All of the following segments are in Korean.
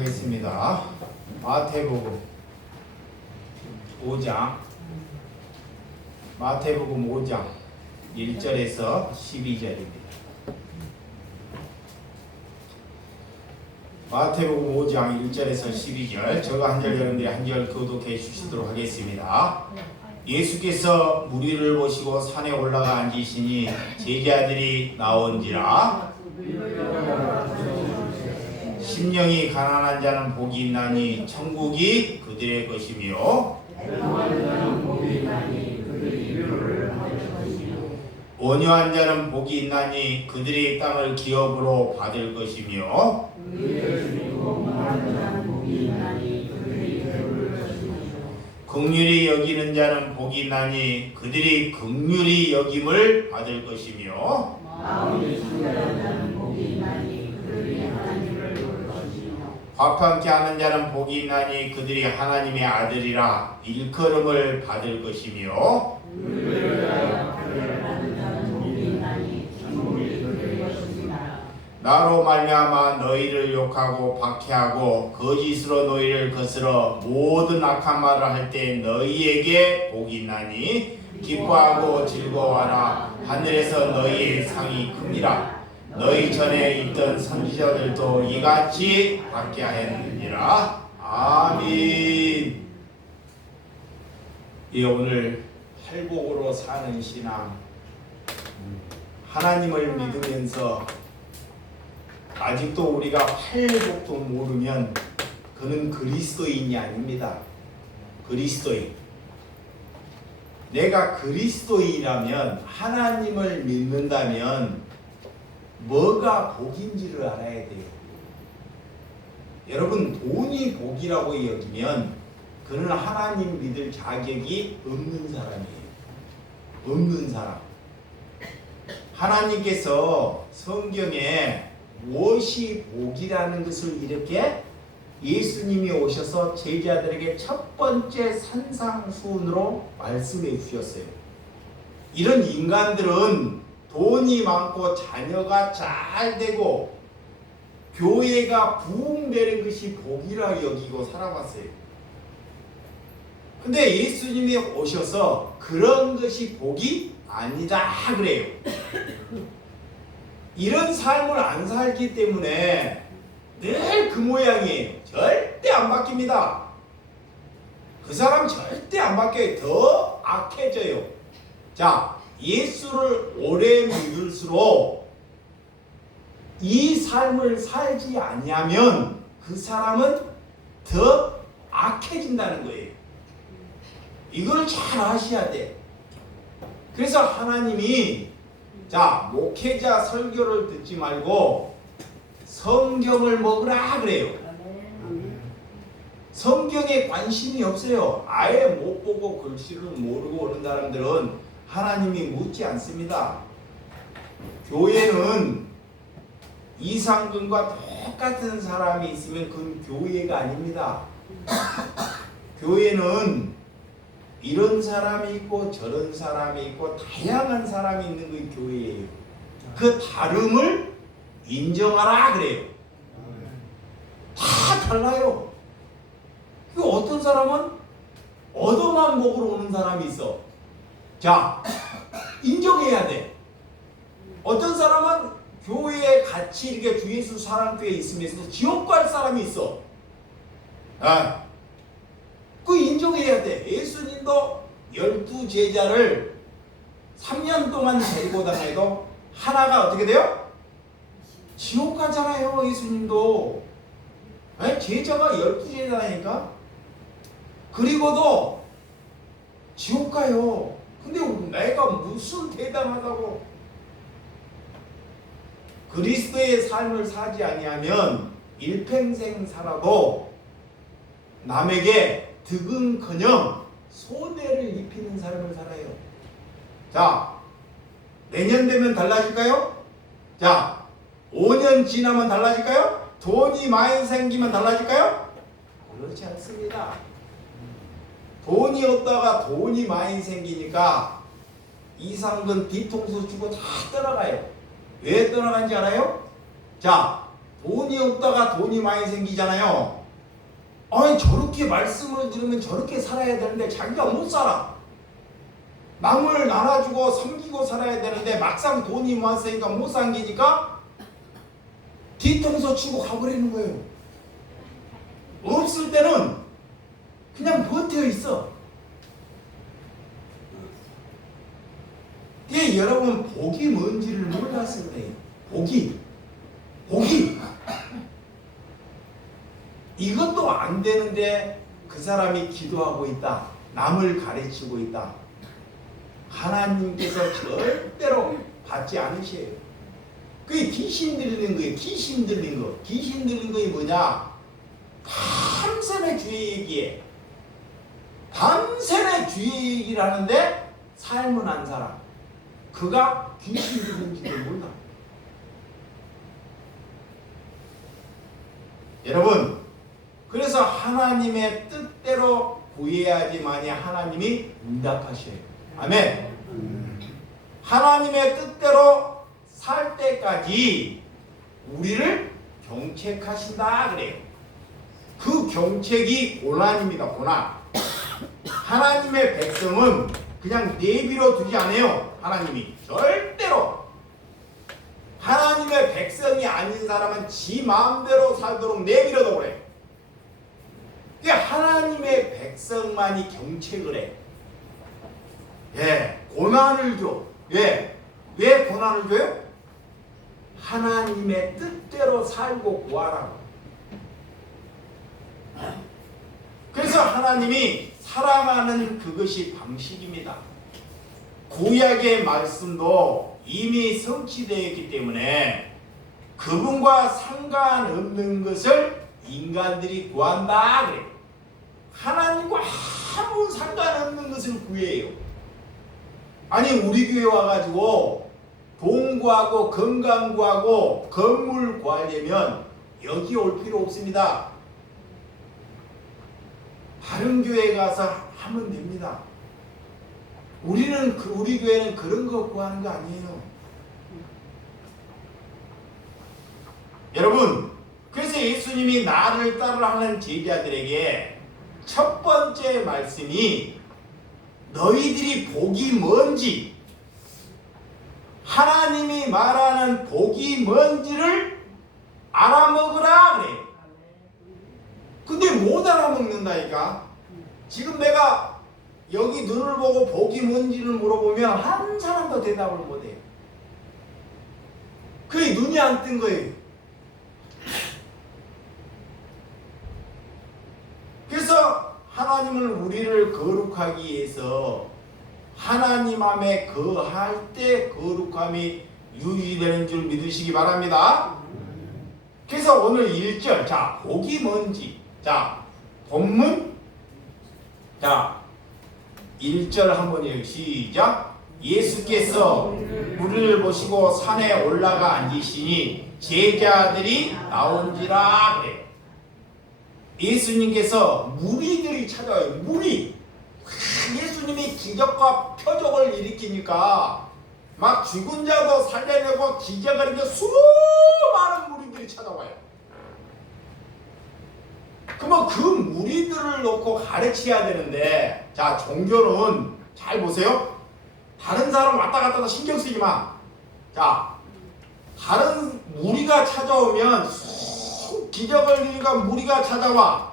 하겠습니다. 마태복음 5장 마태복음 5장 1절에서 12절입니다. 마태복음 5장 1절에서 12절 저가 한 절 여러분들이 한 절 교독해 주시도록 하겠습니다. 예수께서 무리를 보시고 산에 올라가 앉으시니 제자들이 나온지라 심령이 가난한 자는 복이 있나니 천국이 그들의 것이며 온유한 자는 복이 있나니 그들이 땅을 기업으로 받을 것이며 긍휼히 여기는 자는 복이 있나니 그들이 긍휼히 여김을 받을 것이며 화평케 하는 자는 복이 있나니 그들이 하나님의 아들이라 일컬음을 받을 것이며 나로 말미암아 너희를 욕하고 박해하고 거짓으로 너희를 거스러 모든 악한 말을 할 때 너희에게 복이 있나니 기뻐하고 즐거워하라. 하늘에서 너희의 상이 큽니다. 너희 전에 있던 선지자들도 이같이 받게 하였느니라. 아멘. 예, 오늘 팔복으로 사는 신앙, 하나님을 믿으면서 아직도 우리가 팔복도 모르면 그는 그리스도인이 아닙니다. 그리스도인. 내가 그리스도인이라면, 하나님을 믿는다면 뭐가 복인지를 알아야 돼요. 여러분, 돈이 복이라고 여기면 그는 하나님 믿을 자격이 없는 사람이에요. 없는 사람. 하나님께서 성경에 무엇이 복이라는 것을 이렇게 예수님이 오셔서 제자들에게 첫 번째 산상수훈으로 말씀해 주셨어요. 이런 인간들은 돈이 많고 자녀가 잘 되고 교회가 부흥되는 것이 복이라 여기고 살아왔어요. 근데 예수님이 오셔서 그런 것이 복이 아니다 그래요. 이런 삶을 안 살기 때문에 늘 그 모양이에요. 절대 안 바뀝니다. 그 사람 절대 안 바뀌어요. 더 악해져요. 자, 예수를 오래 믿을수록 이 삶을 살지 아니하면 그 사람은 더 악해진다는 거예요. 이걸 잘 아셔야 돼. 그래서 하나님이 자, 목회자 설교를 듣지 말고 성경을 먹으라 그래요. 성경에 관심이 없어요. 아예 못 보고 글씨를 모르고 오는 사람들은 하나님이 묻지 않습니다. 교회는 이상근과 똑같은 사람이 있으면 그건 교회가 아닙니다. 교회는 이런 사람이 있고 저런 사람이 있고 다양한 사람이 있는 게 교회예요. 그 다름을 인정하라 그래요. 다 달라요. 그 어떤 사람은 얻어만 먹으러 오는 사람이 있어. 자, 인정해야 돼. 어떤 사람은 교회에 같이 이렇게 주 예수 사랑교회에 있으면서도 지옥 갈 사람이 있어. 아, 그 인정해야 돼. 예수님도 12제자를 3년 동안 데리고 다녀도 하나가 어떻게 돼요? 지옥 가잖아요. 예수님도. 아니, 제자가 12제자니까. 그리고도 지옥 가요. 근데 내가 무슨 대단하다고. 그리스도의 삶을 사지 아니하면 일평생 살아도 남에게 득은커녕 손해를 입히는 삶을 살아요. 자, 내년 되면 달라질까요? 자, 5년 지나면 달라질까요? 돈이 많이 생기면 달라질까요? 그렇지 않습니다. 돈이 없다가 돈이 많이 생기니까 이상근 뒤통수 주고 다 떠나가요. 왜 떠나간지 알아요? 자, 돈이 없다가 돈이 많이 생기잖아요. 아니 저렇게 말씀을 들으면 저렇게 살아야 되는데 자기가 못 살아. 남을 나눠주고 섬기고 살아야 되는데 막상 돈이 많으니까 못 삼기니까 뒤통수 치고 가버리는 거예요. 없을 때는 그냥 버텨 있어. 이게 여러분 복이 뭔지를 몰랐을 때예요. 복이 이것도 안 되는데 그 사람이 기도하고 있다. 남을 가르치고 있다. 하나님께서 절대로 받지 않으셔요. 그게 귀신 들리는 거예요. 귀신 들린 거. 귀신 들린 거이 뭐냐? 밤새내 주의 얘기해. 밤새내 주의 얘기를 하는데 삶은 안 살아. 그가 귀신 들린지도 몰라. 여러분, 그래서 하나님의 뜻대로 구해야지만이 하나님이 응답하셔요. 아멘. 하나님의 뜻대로 살 때까지 우리를 경책하신다 그래요. 그 경책이 고난입니다. 고난. 하나님의 백성은 그냥 내버려 두지 않아요. 하나님이 절대로. 하나님의 백성이 아닌 사람은 지 마음대로 살도록 내버려둬 그래. 하나님의 백성만이 경책을 해. 예, 고난을 줘. 예, 왜 고난을 줘요? 하나님의 뜻대로 살고 구하라고. 그래서 하나님이 사랑하는 그것이 방식입니다. 구약의 말씀도 이미 성취되어 있기 때문에 그분과 상관없는 것을 인간들이 구한다 그래요. 하나님과 아무 상관없는 것을 구해요. 아니 우리 교회 와가지고 돈 구하고 건강 구하고 건물 구하려면 여기 올 필요 없습니다. 다른 교회 가서 하면 됩니다. 우리 교회는 그런 거 구하는 거 아니에요. 여러분, 그래서 예수님이 나를 따르라는 제자들에게 첫 번째 말씀이 너희들이 복이 뭔지, 하나님이 말하는 복이 뭔지를 알아먹으라 그래. 근데 못 알아먹는다니까. 지금 내가 여기 눈을 보고 복이 뭔지를 물어보면 한 사람도 대답을 못해요. 그게 눈이 안 뜬 거예요. 그래서 하나님은 우리를 거룩하기 위해서 하나님 안에 거할 때 거룩함이 유지되는 줄 믿으시기 바랍니다. 그래서 오늘 1절, 자, 복이 뭔지. 자, 본문, 자, 1절 한번 읽 시작. 예수께서 무리를 보시고 산에 올라가 앉으시니 제자들이 나온지라 그래. 예수님께서 무리들이 찾아와요. 무리. 예수님이 기적과 표적을 일으키니까 막 죽은 자도 살려내고 기적을 일으켜 수많은 무리들이 찾아와요. 그러면 그 무리들을 놓고 가르쳐야 되는데, 자, 종교는 잘 보세요. 다른 사람 왔다 갔다 신경 쓰지 마. 자, 다른 무리가 찾아오면 기적을 일으키니까 무리가 찾아와.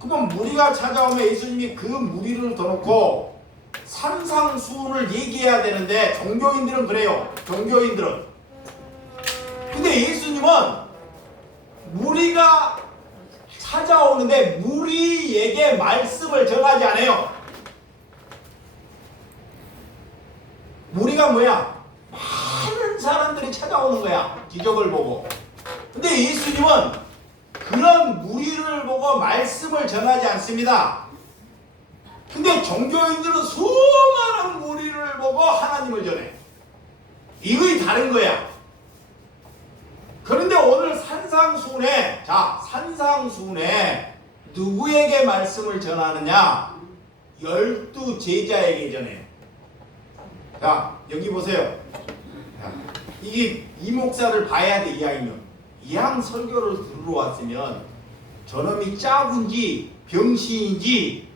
그러면 무리가 찾아오면 예수님이 그 무리를 더 놓고 산상수훈을 얘기해야 되는데, 종교인들은 그래요. 종교인들은. 근데 예수님은 무리가 찾아오는데 무리에게 말씀을 전하지 않아요. 무리가 뭐야? 많은 사람들이 찾아오는 거야. 기적을 보고. 근데 예수님은 그런 무리를 보고 말씀을 전하지 않습니다. 근데 종교인들은 수많은 무리를 보고 하나님을 전해. 이거이 다른 거야. 그런데 오늘 산상수훈에, 자, 산상수훈에 누구에게 말씀을 전하느냐? 12 제자에게 전해요. 자, 여기 보세요. 자, 이게 이 목사를 봐야 돼, 이왕이면. 이왕 설교를 들으러 왔으면 저놈이 짜군지 병신인지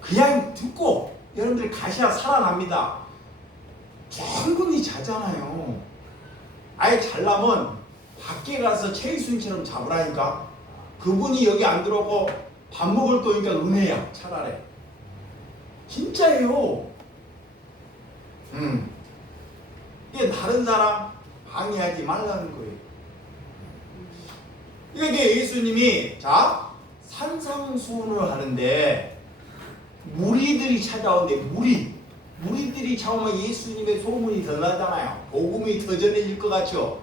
그냥 듣고 여러분들 가셔야 살아납니다. 충분히 자잖아요. 아예 잘나면 밖에 가서 최희순처럼 잡으라니까. 그분이 여기 안 들어오고 밥 먹을 거니까 은혜야 차라리. 진짜예요. 이게 다른 사람 방해하지 말라는 거예요. 이게 예수님이 자 산상수훈을 하는데 무리들이 찾아오는데 무리들이 찾아오면 예수님의 소문이 더 나잖아요. 복음이 더 전해질 것 같죠.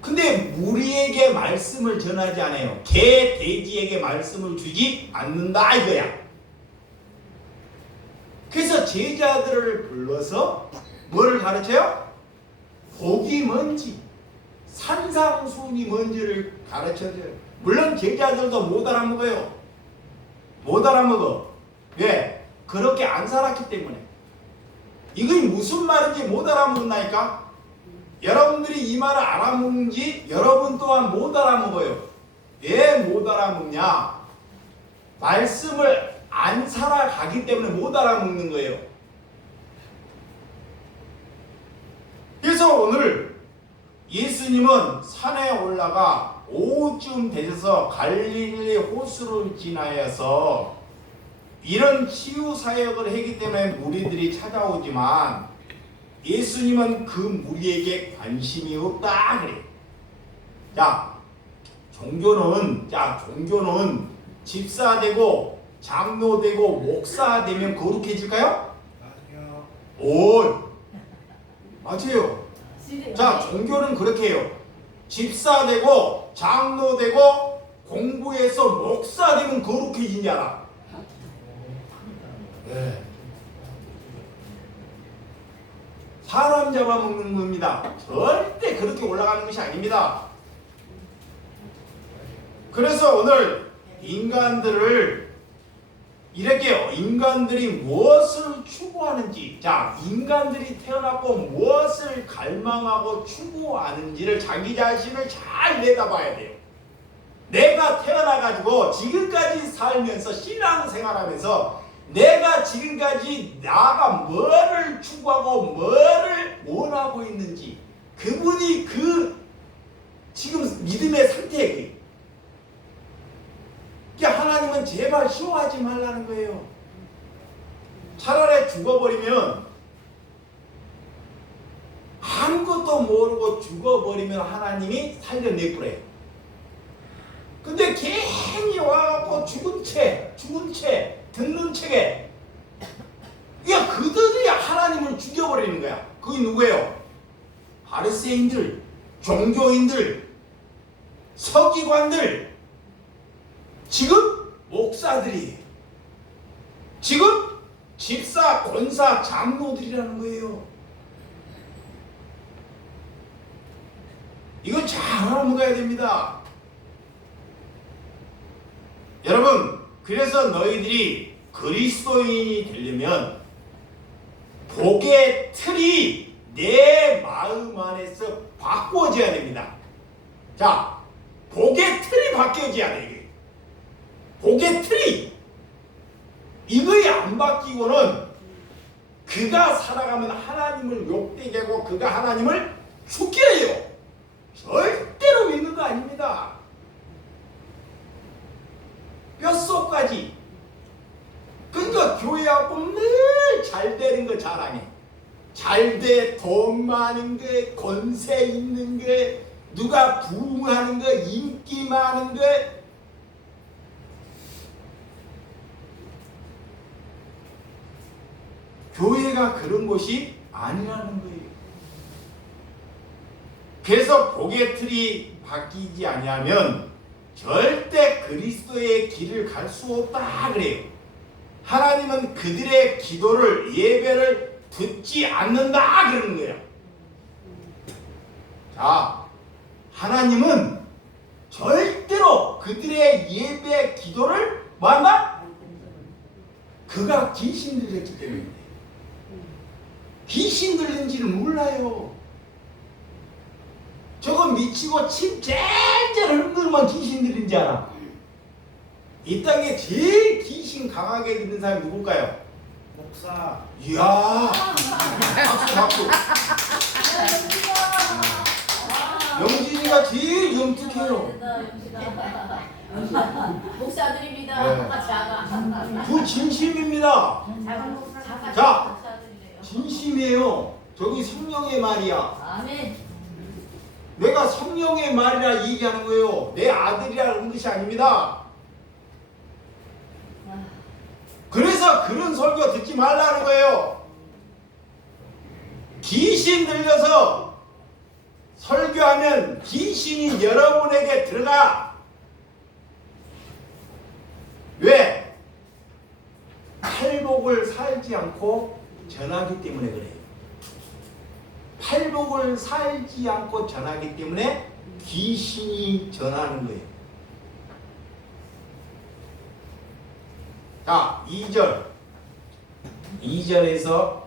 근데 무리에게 말씀을 전하지 않아요. 개, 돼지에게 말씀을 주지 않는다 이거야. 그래서 제자들을 불러서 뭐를 가르쳐요? 복이 뭔지, 산상수훈이 뭔지를 가르쳐줘요. 물론 제자들도 못 알아먹어요. 못 알아먹어. 왜? 그렇게 안 살았기 때문에. 이게 무슨 말인지 못 알아먹는다니까? 여러분들이 이 말을 알아먹는지 여러분 또한 못 알아먹어요. 왜 못 알아먹냐? 말씀을 안 살아가기 때문에 못 알아먹는 거예요. 그래서 오늘 예수님은 산에 올라가 오후쯤 되셔서 갈릴리 호수를 지나서 이런 치유 사역을 했기 때문에 무리들이 찾아오지만 예수님은 그 무리에게 관심이 없다 그래. 자, 종교는 집사 되고 장로 되고 목사 되면 거룩해질까요? 아니요. 오, 맞아요. 자, 종교는 그렇게 해요. 집사 되고 장로 되고 공부해서 목사 되면 거룩해지냐? 네. 사람 잡아먹는 겁니다. 절대 그렇게 올라가는 것이 아닙니다. 그래서 오늘 인간들이 무엇을 추구하는지, 자, 인간들이 태어났고 무엇을 갈망하고 추구하는지를 자기 자신을 잘 내다봐야 돼요. 내가 태어나가지고 지금까지 살면서 신앙생활하면서 내가 지금까지 나가 뭐를 추구하고 뭐를 원하고 있는지, 그분이 그 지금 믿음의 상태예요. 하나님은 제발 쉬워하지 말라는 거예요. 차라리 죽어버리면, 아무것도 모르고 죽어버리면 하나님이 살려내버려요. 근데 괜히 와갖고 죽은 채 듣는 채에 그들이 하나님을 죽여버리는 거야. 그게 누구예요? 바리새인들, 종교인들, 서기관들, 지금 목사들이, 지금 집사, 권사, 장로들이라는 거예요. 이거 잘 알아먹어야 됩니다. 여러분, 그래서 너희들이 그리스도인이 되려면 복의 틀이 내 마음 안에서 바꿔져야 됩니다. 자, 복의 틀이 바뀌어져야 돼. 복의 틀이 이거에 안 바뀌고는 그가 살아가면 하나님을 욕되게 하고 그가 하나님을 죽게 해요. 절대로 믿는 거 아닙니다. 뼛속까지. 그러니까 교회하고 늘 잘 되는 거 자랑해. 잘 돼, 돈 많은 거, 권세 있는 거, 누가 부흥하는 거, 인기 많은 거. 교회가 그런 곳이 아니라는 거예요. 그래서 복의 틀이 바뀌지 아니하면 절대 그리스도의 길을 갈 수 없다 그래요. 하나님은 그들의 기도를, 예배를 듣지 않는다 그러는 거예요. 자, 하나님은 절대로 그들의 예배 기도를 뭐한다? 그가 귀신 들렸기 때문에. 귀신 들린지를 몰라요. 저거 미치고 침 젤젤 흘리면 귀신들인 줄 알아. 이 땅에 제일 귀신 강하게 듣는 사람이 누굴까요? 목사. 이야, 박수. 영진이가 제일 영특해요. 목사 아들입니다. 네. 자가. 그 진심입니다. 자, 진심이에요. 저기 성령의 말이야. 아멘. 내가 성령의 말이라 얘기하는 거예요. 내 아들이라는 것이 아닙니다. 그래서 그런 설교 듣지 말라는 거예요. 귀신 들려서 설교하면 귀신이 여러분에게 들어가. 왜? 팔복을 살지 않고 전하기 때문에 그래요. 팔복을 살지 않고 전하기 때문에 귀신이 전하는 거예요. 자, 2절에서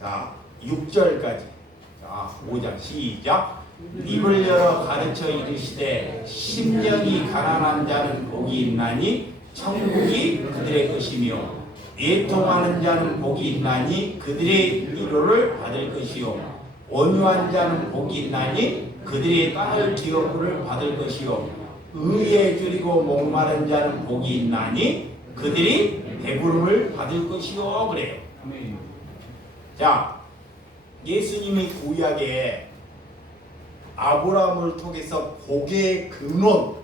자 6절까지. 자, 5장 시작. 입을 열어 가르쳐 이르시되 심령이 가난한 자는 복이 있나니 천국이 그들의 것이며 애통하는 자는 복이 있나니 그들의 위로를 받을 것이요 온유한 자는 복이 있나니 그들의 땅을 기업을 받을 것이요 의에 줄이고 목마른 자는 복이 있나니 그들이 배부름을 받을 것이요 그래요. 자, 예수님이 구약에 아브라함을 통해서 복의 근원,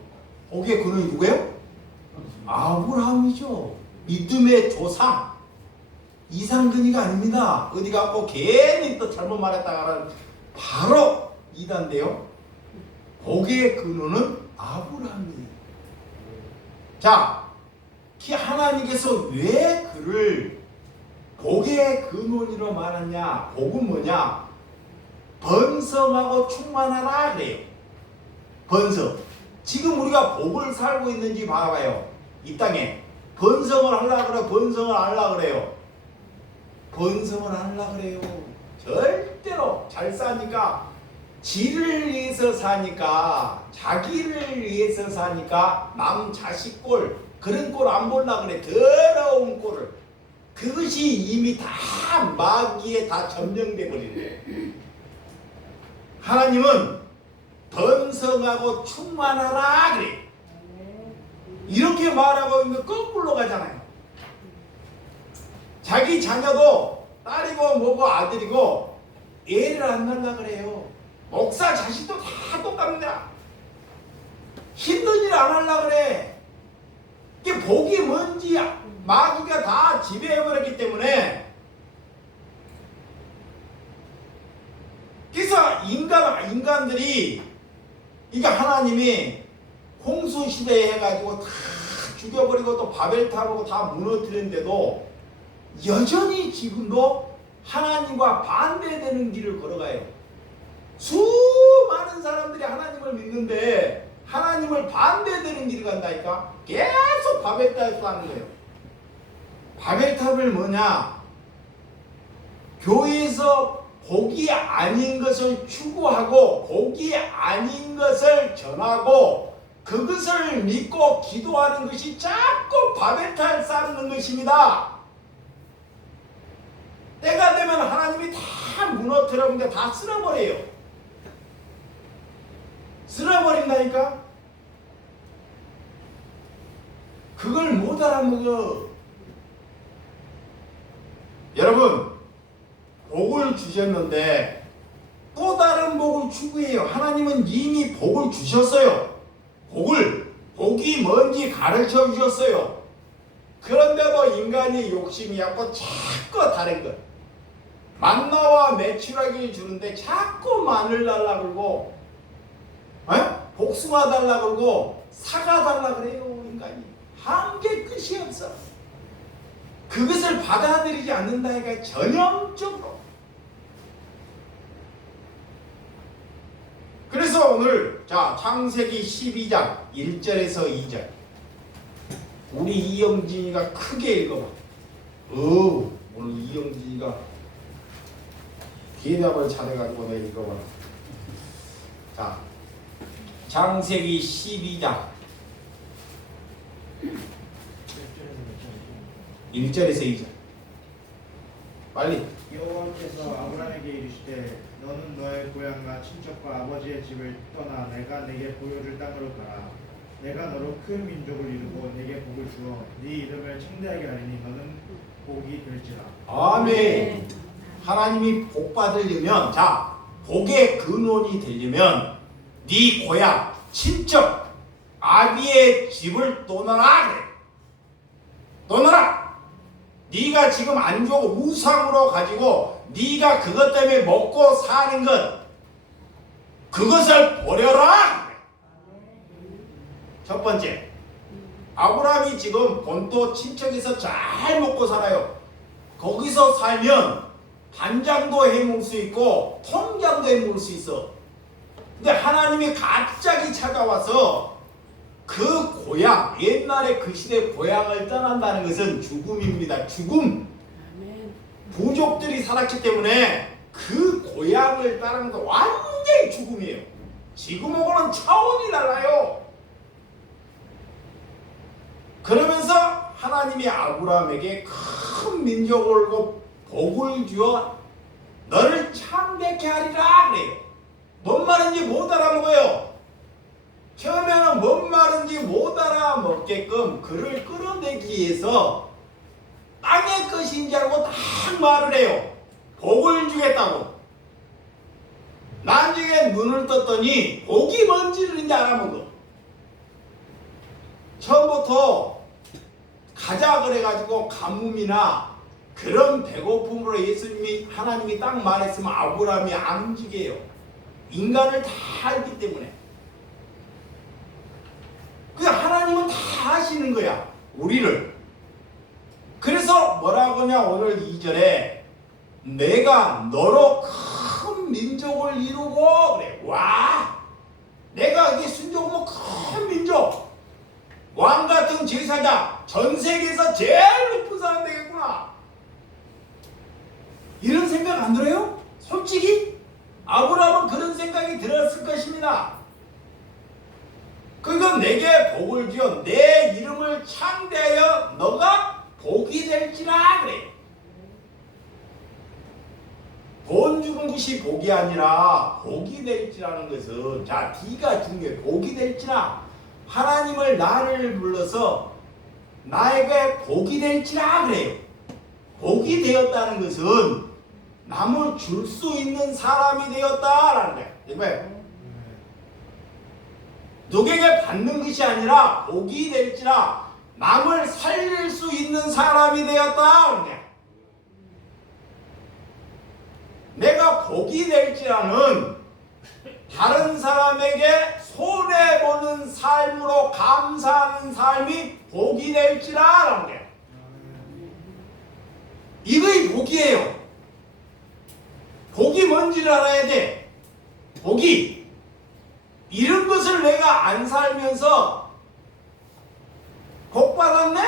복의 근원이 누구예요? 아브라함이죠. 믿음의 조상. 이상근이가 아닙니다. 어디 가고 괜히 또 잘못 말했다가는 바로 이단데요. 복의 근원은 아브라함이에요. 자, 하나님께서 왜 그를 복의 근원이로 말하냐? 복은 뭐냐? 번성하고 충만하라 그래요. 번성. 지금 우리가 복을 살고 있는지 봐봐요. 이 땅에 번성을 하려고 그래요? 번성을 안 하려고 그래요? 번성을 안 하려고 그래요. 절대로 잘 사니까 지를 위해서 사니까 자기를 위해서 사니까 남 자식 꼴 그런 꼴 안 보려고 그래. 더러운 꼴을. 그것이 이미 다 마귀에 다 점령돼 버리네. 하나님은 번성하고 충만하라 그래. 이렇게 말하고 있는 거꾸로 가잖아요. 자기 자녀도 딸이고 뭐고 아들이고 애를 안 낳으려 그래요. 목사 자식도 다 똑같습니다. 힘든 일 안 하려 그래. 이게 복이 뭔지 마귀가 다 지배해버렸기 때문에. 그래서 인간들이 이게 하나님이 홍수 시대에 해가지고 다 죽여버리고 또 바벨탑하고 다 무너뜨렸는데도 여전히 지금도 하나님과 반대되는 길을 걸어가요. 수많은 사람들이 하나님을 믿는데 하나님을 반대되는 길을 간다니까. 계속 바벨탑에서 하는 거예요. 바벨탑을 뭐냐? 교회에서 복이 아닌 것을 추구하고 복이 아닌 것을 전하고 그것을 믿고 기도하는 것이 자꾸 바벨탑을 쌓는 것입니다. 때가 되면 하나님이 다 무너뜨려버리는데 다 쓸어버려요. 쓸어버린다니까? 그걸 못 알아먹어. 여러분, 복을 주셨는데 또 다른 복을 추구해요. 하나님은 이미 복을 주셨어요. 복이 뭔지 가르쳐 주셨어요. 그런데도 인간이 욕심이 약고 자꾸 다른 것. 만나와 메추라기를 주는데 자꾸 마늘 달라 그러고 복숭아 달라 그러고 사과 달라 그래요. 인간이 한계 끝이 없어. 그것을 받아들이지 않는다니까. 전형적으로. 그래서 오늘 자 창세기 12장 1절에서 2절 우리 이영진이가 크게 읽어봐. 오늘 이영진이가 대답을 잘해가지고 내가 읽어봐라. 자 창세기 12장 1절에서 2절. 빨리. 여호와께서 아브라함에게 이르시되 너는 너의 고향과 친척과 아버지의 집을 떠나 내가 내게 보여줄 땅으로 가라. 내가 너로 큰 민족을 이루고 내게 복을 주어 네 이름을 창대하게 하리니 너는 복이 될지라. 아멘. 하나님이 복 받으려면, 자, 복의 근원이 되려면 네 고향, 친척, 아비의 집을 떠나라 그래. 떠나라. 네가 지금 안 좋고 우상으로 가지고 네가 그것 때문에 먹고 사는 것, 그것을 버려라. 첫 번째, 아브라함이 지금 본토 친척에서 잘 먹고 살아요. 거기서 살면 반장도 해먹을 수 있고 통장도 해먹을 수 있어. 근데 하나님이 갑자기 찾아와서 그 고향, 옛날에 그 시대 고향을 떠난다는 것은 죽음입니다. 죽음. 부족들이 살았기 때문에 그 고향을 떠나는 건 완전히 죽음이에요. 지금하고는 차원이 달라요. 그러면서 하나님이 아브라함에게 큰 민족을 주고 복을 주어 너를 창대케 하리라 그래요. 뭔 말인지 못 알아먹어요. 처음에는 뭔 말인지 못 알아먹게끔 그를 끌어내기 위해서 땅의 것인 줄 알고 딱 말을 해요. 복을 주겠다고. 나중에 눈을 떴더니 복이 뭔지를 이제 알아먹어. 처음부터 가자 그래가지고 가뭄이나 그런 배고픔으로 예수님이 하나님이 딱 말했으면 아브라함이 안 움직여요. 인간을 다 알기 때문에. 하나님은 다 아시는 거야, 우리를. 그래서 뭐라고 하냐, 오늘 2절에 내가 너로 큰 민족을 이루고 그래. 와, 내가 이게 순종하면 큰 민족, 왕 같은 제사장, 전 세계에서 제일 높은 사람 되겠구나. 이런 생각 안 들어요? 솔직히 아브라함은 그런 생각이 들었을 것입니다. 그러니까 내게 복을 주어 내 이름을 창대하여 너가 복이 될지라 그래. 돈 주는 것이 복이 아니라 복이 될지라는 것은, 자, D가 중요해. 복이 될지라. 하나님을 나를 불러서 나에게 복이 될지라 그래요. 복이 되었다는 것은 남을 줄 수 있는 사람이 되었다라는 거예요. 이거예요. 누구에게 받는 것이 아니라 복이 될지라 남을 살릴 수 있는 사람이 되었다. 내가 복이 될지라는 다른 사람에게 손해보는 삶으로 감사하는 삶이 복이 될지라라는 거예요. 이거이 복이에요. 복이 뭔지를 알아야 돼. 복이. 이런 것을 내가 안 살면서 복 받았네?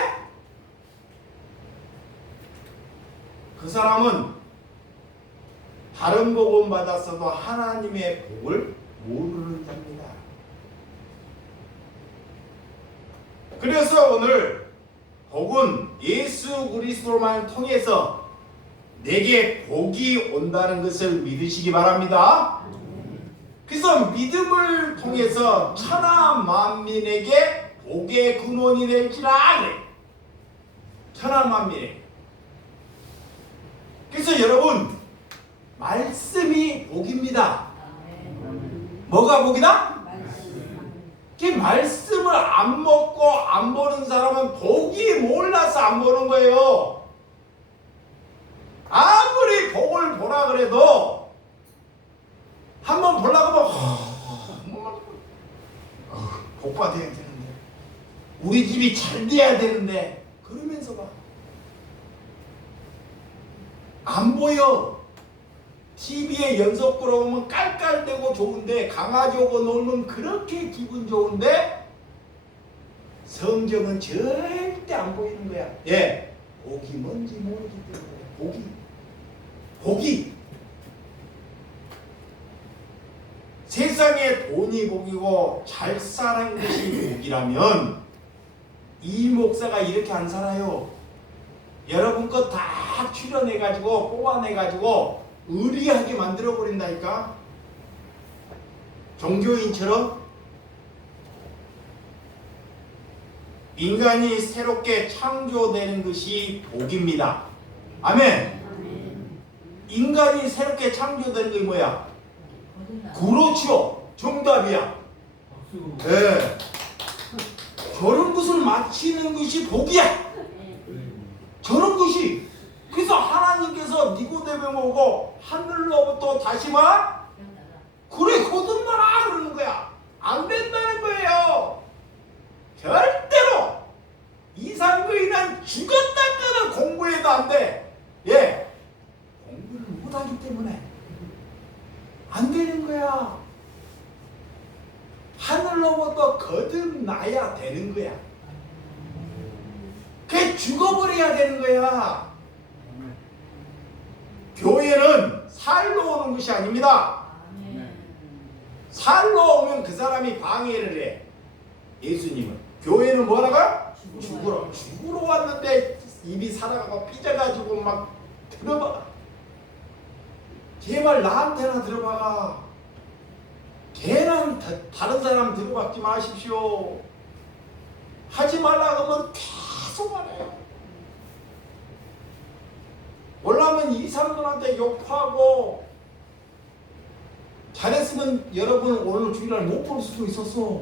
그 사람은 다른 복은 받았어도 하나님의 복을 모르는 자입니다. 그래서 오늘 복은 예수 그리스도만 통해서 내게 복이 온다는 것을 믿으시기 바랍니다. 그래서 믿음을 통해서 천하 만민에게 복의 근원이 될지라 그래. 천하 만민에게. 그래서 여러분, 말씀이 복입니다. 뭐가 복이다? 그 말씀을 안 먹고 안 보는 사람은 복이 몰라서 안 보는 거예요. 아무리 복을 보라 그래도 한번 보려고 하면 복 받아야 되는데, 우리 집이 잘 돼야 되는데, 그러면서 봐. 안 보여. TV에 연속으로 보면 깔깔대고 좋은데, 강아지하고 놀면 그렇게 기분 좋은데, 성경은 절대 안 보이는 거야. 예, 복이 뭔지 모르기 때문에. 복이 세상에 돈이 복이고 잘 사는 것이 복이라면 이 목사가 이렇게 안 살아요. 여러분 거 다 출연해가지고 뽑아내가지고 의리하게 만들어버린다니까. 종교인처럼. 인간이 새롭게 창조되는 것이 복입니다. 아멘. 인간이 새롭게 창조되는 게 뭐야? 그렇죠. 정답이야. 네. 저런 것을 마치는 것이 복이야. 저런 것이. 그래서 하나님께서 니고데모에 오고 하늘로부터 다시 와? 그래 거듭나라 그러는 거야. 안 된다는 거예요. 절대로 이상거인은 죽었다가는 공부해도 안 돼. 예, 공부를 못하기 때문에 안 되는 거야. 하늘로부터 거듭나야 되는 거야. 그게 죽어버려야 되는 거야. 교회는 살로 오는 것이 아닙니다. 살로 오면 그 사람이 방해를 해. 예수님은. 교회는 뭐라고? 죽으러 왔는데 입이 살아가고 삐져가지고 막 들어봐. 제발 나한테나 들어봐. 걔는 다른 사람 들어박지 마십시오. 하지 말라고 하면 계속 하래요. 올라오면 이 사람들한테 욕하고. 잘했으면 여러분 오늘 주일날 못 볼 수도 있었어.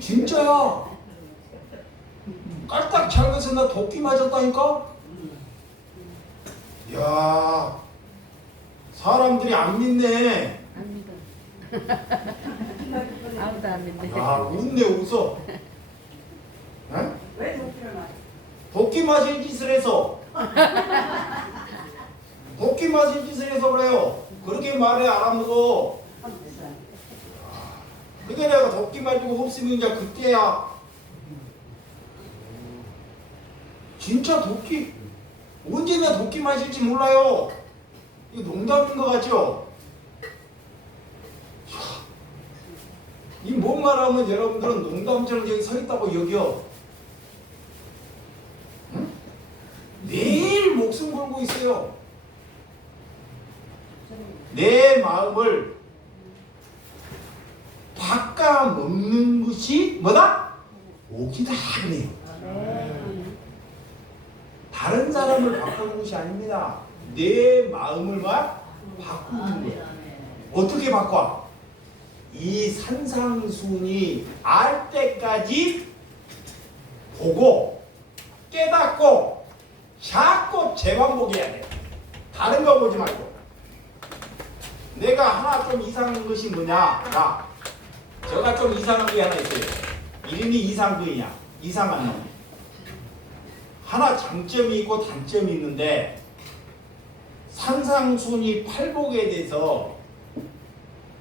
진짜야. 깔딱 잘못해서 나 도끼 맞았다니까. 야, 사람들이 안 믿네. 안 믿어. 아무도 안 믿네. 야, 웃네 웃어. 에? 왜 도끼를 맞아? 도끼 맞은 짓을 해서. 도끼 맞은 짓을 해서 그래요. 그렇게 말해 알아먹어. 그게 내가 도끼 맞고 없으면 이제 그때야. 진짜 도끼. 언제 내가 도끼 맞을지 몰라요. 이거 농담인 것 같죠? 이 뭔 말하면 여러분들은 농담처럼 여기 서 있다고 여겨. 응? 매일 목숨 걸고 있어요. 내 마음을 바꿔먹는 것이 뭐다? 복이다 그래요. 다른 사람을 바꾸는 것이 아닙니다. 내 마음을 바꾸는 거예요. 어떻게 바꿔? 이 산상순이 알 때까지 보고 깨닫고 자꾸 재반복해야 돼. 다른 거 보지 말고. 내가 하나 좀 이상한 것이 뭐냐? 자, 제가 좀 이상한 게 하나 있어요. 이름이 이상거이냐? 이상한 놈. 하나 장점이 있고 단점이 있는데 산상순이 팔복에 대해서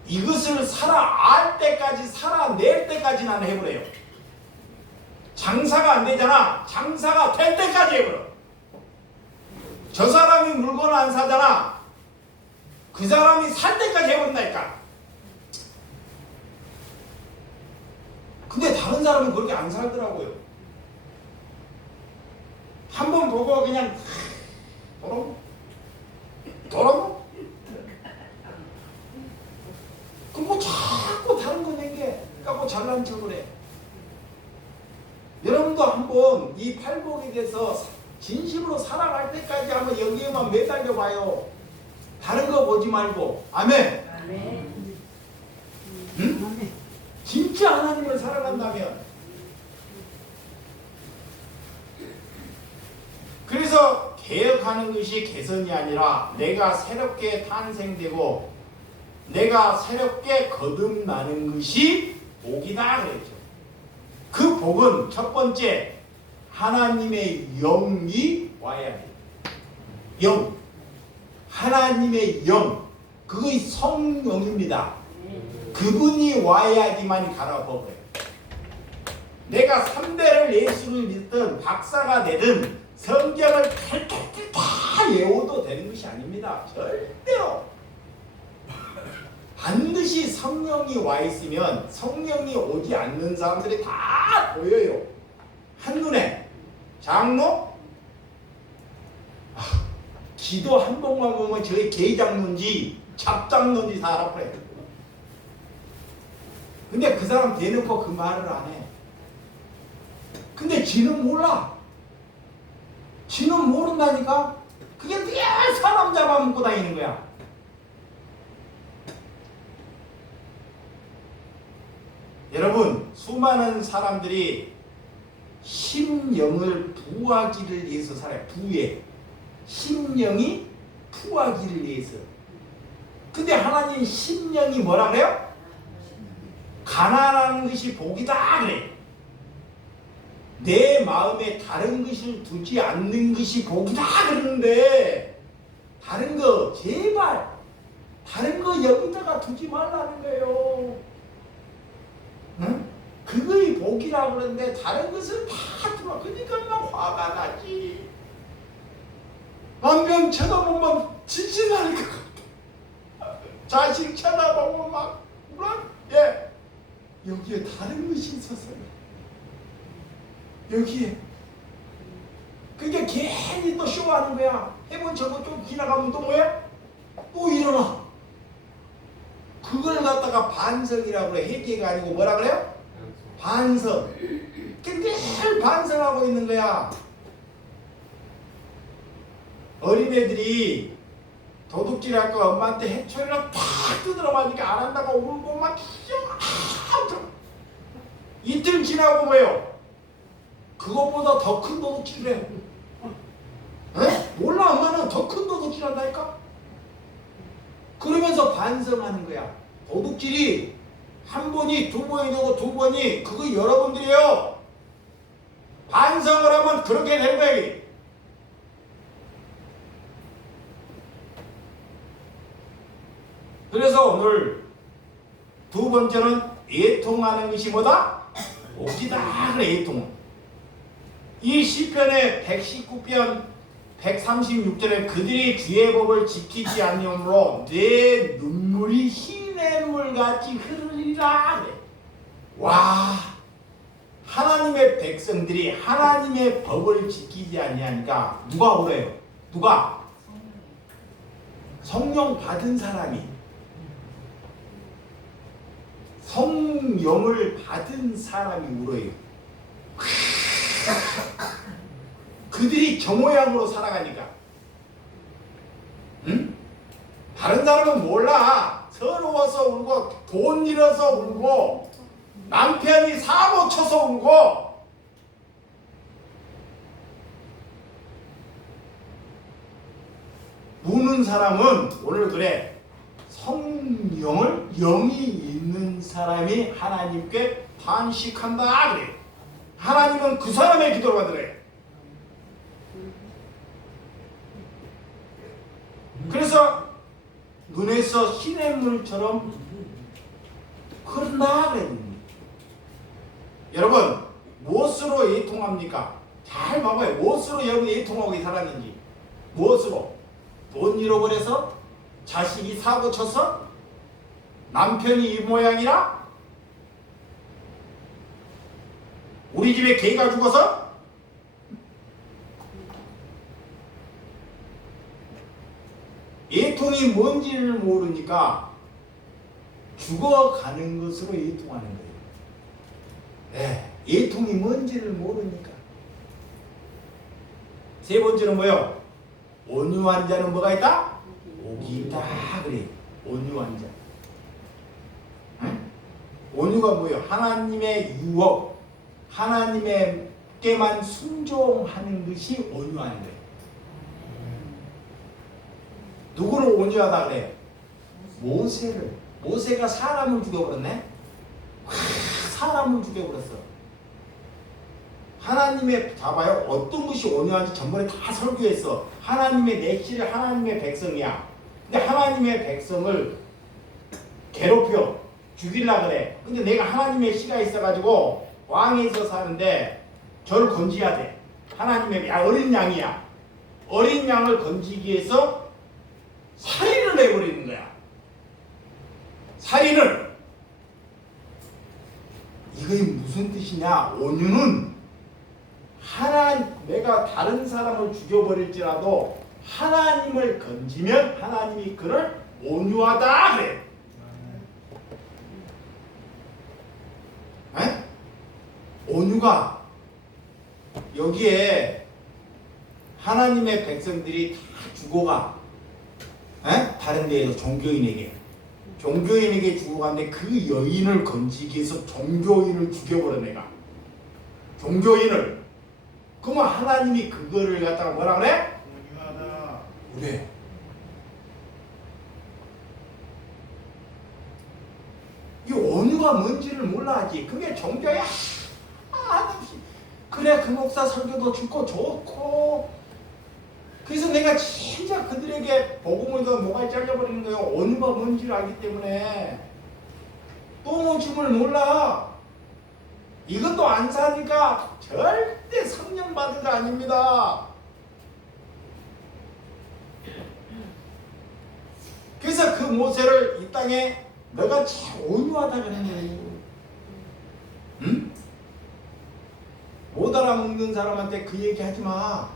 이것을 살아알 때까지 살아낼 때까지 나는 해버려요. 장사가 안 되잖아. 장사가 될 때까지 해버려. 저 사람이 물건 안 사잖아. 그 사람이 살 때까지 해버린다니까. 근데 다른 사람은 그렇게 안 살더라고요. 한번 보고 그냥 돌아보? 그럼 뭐 자꾸 다른 거 낸게 까고 잘난 척을 해. 여러분도 한번 이 팔복에 대해서 진심으로 살아갈 때까지 한번 여기에만 매달려 봐요. 다른 거 보지 말고. 아멘. 응? 진짜 하나님을 살아간다면. 그래서 개혁하는 것이 개선이 아니라 내가 새롭게 탄생되고 내가 새롭게 거듭나는 것이 복이다 그랬죠. 그 복은 첫 번째 하나님의 영이 와야 돼요. 영. 하나님의 영. 그것이 성령입니다. 그분이 와야지만 갈아엎어요. 내가 3대를 예수를 믿든 박사가 되든 성경을 다 외워도 되는 것이 아닙니다. 절대로. 반드시 이것이 성령이 와 있으면 성령이 오지 않는 사람들이 다 보여요. 한눈에. 장로? 기도 한 번만 보면 저희 개장론지 잡장론지 다 알아버려요. 근데 그 사람 대놓고 그 말을 안 해. 근데 지는 몰라. 지는 모른다니까. 그게 늘 사람 잡아먹고 다니는 거야. 여러분, 수많은 사람들이 심령을 부하기를 위해서 살아요. 부에. 심령이 부하기를 위해서. 근데 하나님 심령이 뭐라 그래요? 가난한 것이 복이다 그래. 내 마음에 다른 것을 두지 않는 것이 복이다 그러는데, 다른 거 제발 다른 거 여기다가 두지 말라는 거예요. 응? 그거이 복이라 그러는데 다른 것을 다 두라. 그러니까 막 화가 나지. 남편 쳐다보면 지진할 것 같아. 자식 쳐다보면 막 예, 여기에 다른 것이 있었어요. 여기에. 그게 괜히 또 쇼하는 거야. 해본 저거 좀 지나가면 또 뭐야? 또 일어나. 그걸 갖다가 반성이라고 그래. 회개가 아니고 뭐라 그래요? 반성. 근데 늘 반성하고 있는 거야. 어린애들이 도둑질할까 엄마한테 해초리를 탁 뜯으러 맞으니까 안 한다고 울고 막 이틀 지나고 뭐예요? 그것보다 더 큰 도둑질을 해. 에? 몰라. 엄마는 더 큰 도둑질 한다니까? 그러면서 반성하는 거야. 도둑질이 한 번이 두 번이 되고 두 번이 그거 여러분들이에요. 반성을 하면 그렇게 되는 거야. 이게. 그래서 오늘 두 번째는 애통하는 것이 뭐다? 복이다 그래. 애통. 이 시편의 119편 136절에 그들이 주의 법을 지키지 않으므로 내 눈물이 시냇물 같이 흐르리라 그래. 와, 하나님의 백성들이 하나님의 법을 지키지 아니하니까 누가 울어요? 누가? 성령 받은 사람이. 성령을 받은 사람이 울어요. 그들이 저 모양으로 살아가니까. 응? 다른 사람은 몰라. 서러워서 울고 돈 잃어서 울고 남편이 사고 쳐서 울고 우는 사람은 오늘 그래. 성령을 영이 있는 사람이 하나님께 탄식한다 그래. 하나님은 그 사람의 기도를 받으래. 그래서 눈에서 시냇물처럼 흐른다 그래. 여러분, 무엇으로 애통합니까? 잘 봐봐요. 무엇으로 여러분 애통하고 살았는지. 무엇으로? 돈 잃어버려서? 자식이 사고 쳐서? 남편이 이 모양이라? 우리 집에 개가 죽어서? 애통이 뭔지를 모르니까 죽어가는 것으로 애통하는 거예요. 네, 애통이 뭔지를 모르니까. 세 번째는 뭐예요? 온유한 자는 뭐가 있다? 복이 있다 그래. 온유한 자. 응? 온유가 뭐예요? 하나님의 유업, 하나님께만 순종하는 것이 온유한 거예요. 누구를 온유하다 그래요? 모세를. 모세가 사람을 죽여버렸네? 사람을 죽여버렸어. 하나님의, 봐봐요. 어떤 것이 온유한지 전번에 다 설교했어. 하나님의 내실을 하나님의 백성이야. 근데 하나님의 백성을 괴롭혀. 죽이려고 그래. 근데 내가 하나님의 씨가 있어가지고 왕에서 사는데 저를 건지해야 돼. 하나님의 어린 양이야. 어린 양을 건지기 위해서 살인을 해버리는 거야. 살인을. 이게 무슨 뜻이냐? 온유는 내가 다른 사람을 죽여버릴지라도 하나님을 건지면 하나님이 그를 온유하다 그래. 에? 온유가 여기에 하나님의 백성들이 다 죽어가. 다른 데에서 종교인에게 죽어갔는데 그 여인을 건지기 위해서 종교인을 죽여버려 내가. 종교인을. 그러면 하나님이 그거를 갖다가 뭐라 그래? 온유하다. 그래. 이 온유가 뭔지를 몰라야지. 그게 종교야. 그래 그 목사 설교도 듣고 좋고. 그래서 내가 진짜 그들에게 복음을 더 모가지 잘려버리는 거예요. 온유가 뭔지를 알기 때문에. 똥오줌을 몰라. 이것도 안 사니까 절대 성령 받은 거 아닙니다. 그래서 그 모세를 이 땅에 너가 제일 온유하다 그러는 거예요. 응? 못 알아먹는 사람한테 그 얘기 하지 마.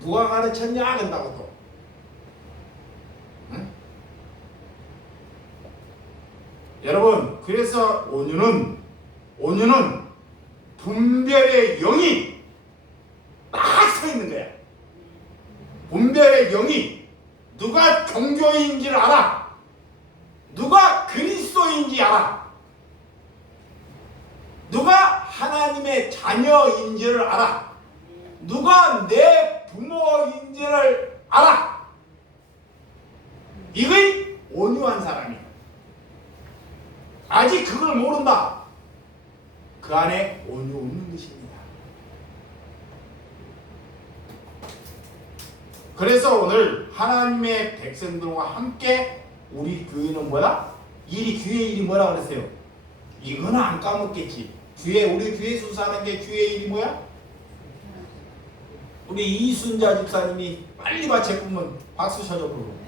누가 가르쳤냐 그런다고 또. 응? 여러분 그래서 온유는 분별의 영이 딱 서 있는 거야. 분별의 영이 누가 종교인지를 알아. 누가 그리스도인지 알아. 누가 하나님의 자녀인지를 알아. 누가 내 부모인지를 알아. 이게 온유한 사람이야. 아직 그걸 모른다. 그 안에 온유 없는 것입니다. 그래서 오늘 하나님의 백성들과 함께 우리 교회는 뭐야? 교회 일이 뭐라 그랬어요? 이거는 안 까먹겠지. 우리 교회 수사하는 게 교회 일이 뭐야? 우리 이순자 집사님이 빨리 받쳐보면 박수 쳐줘 그러고.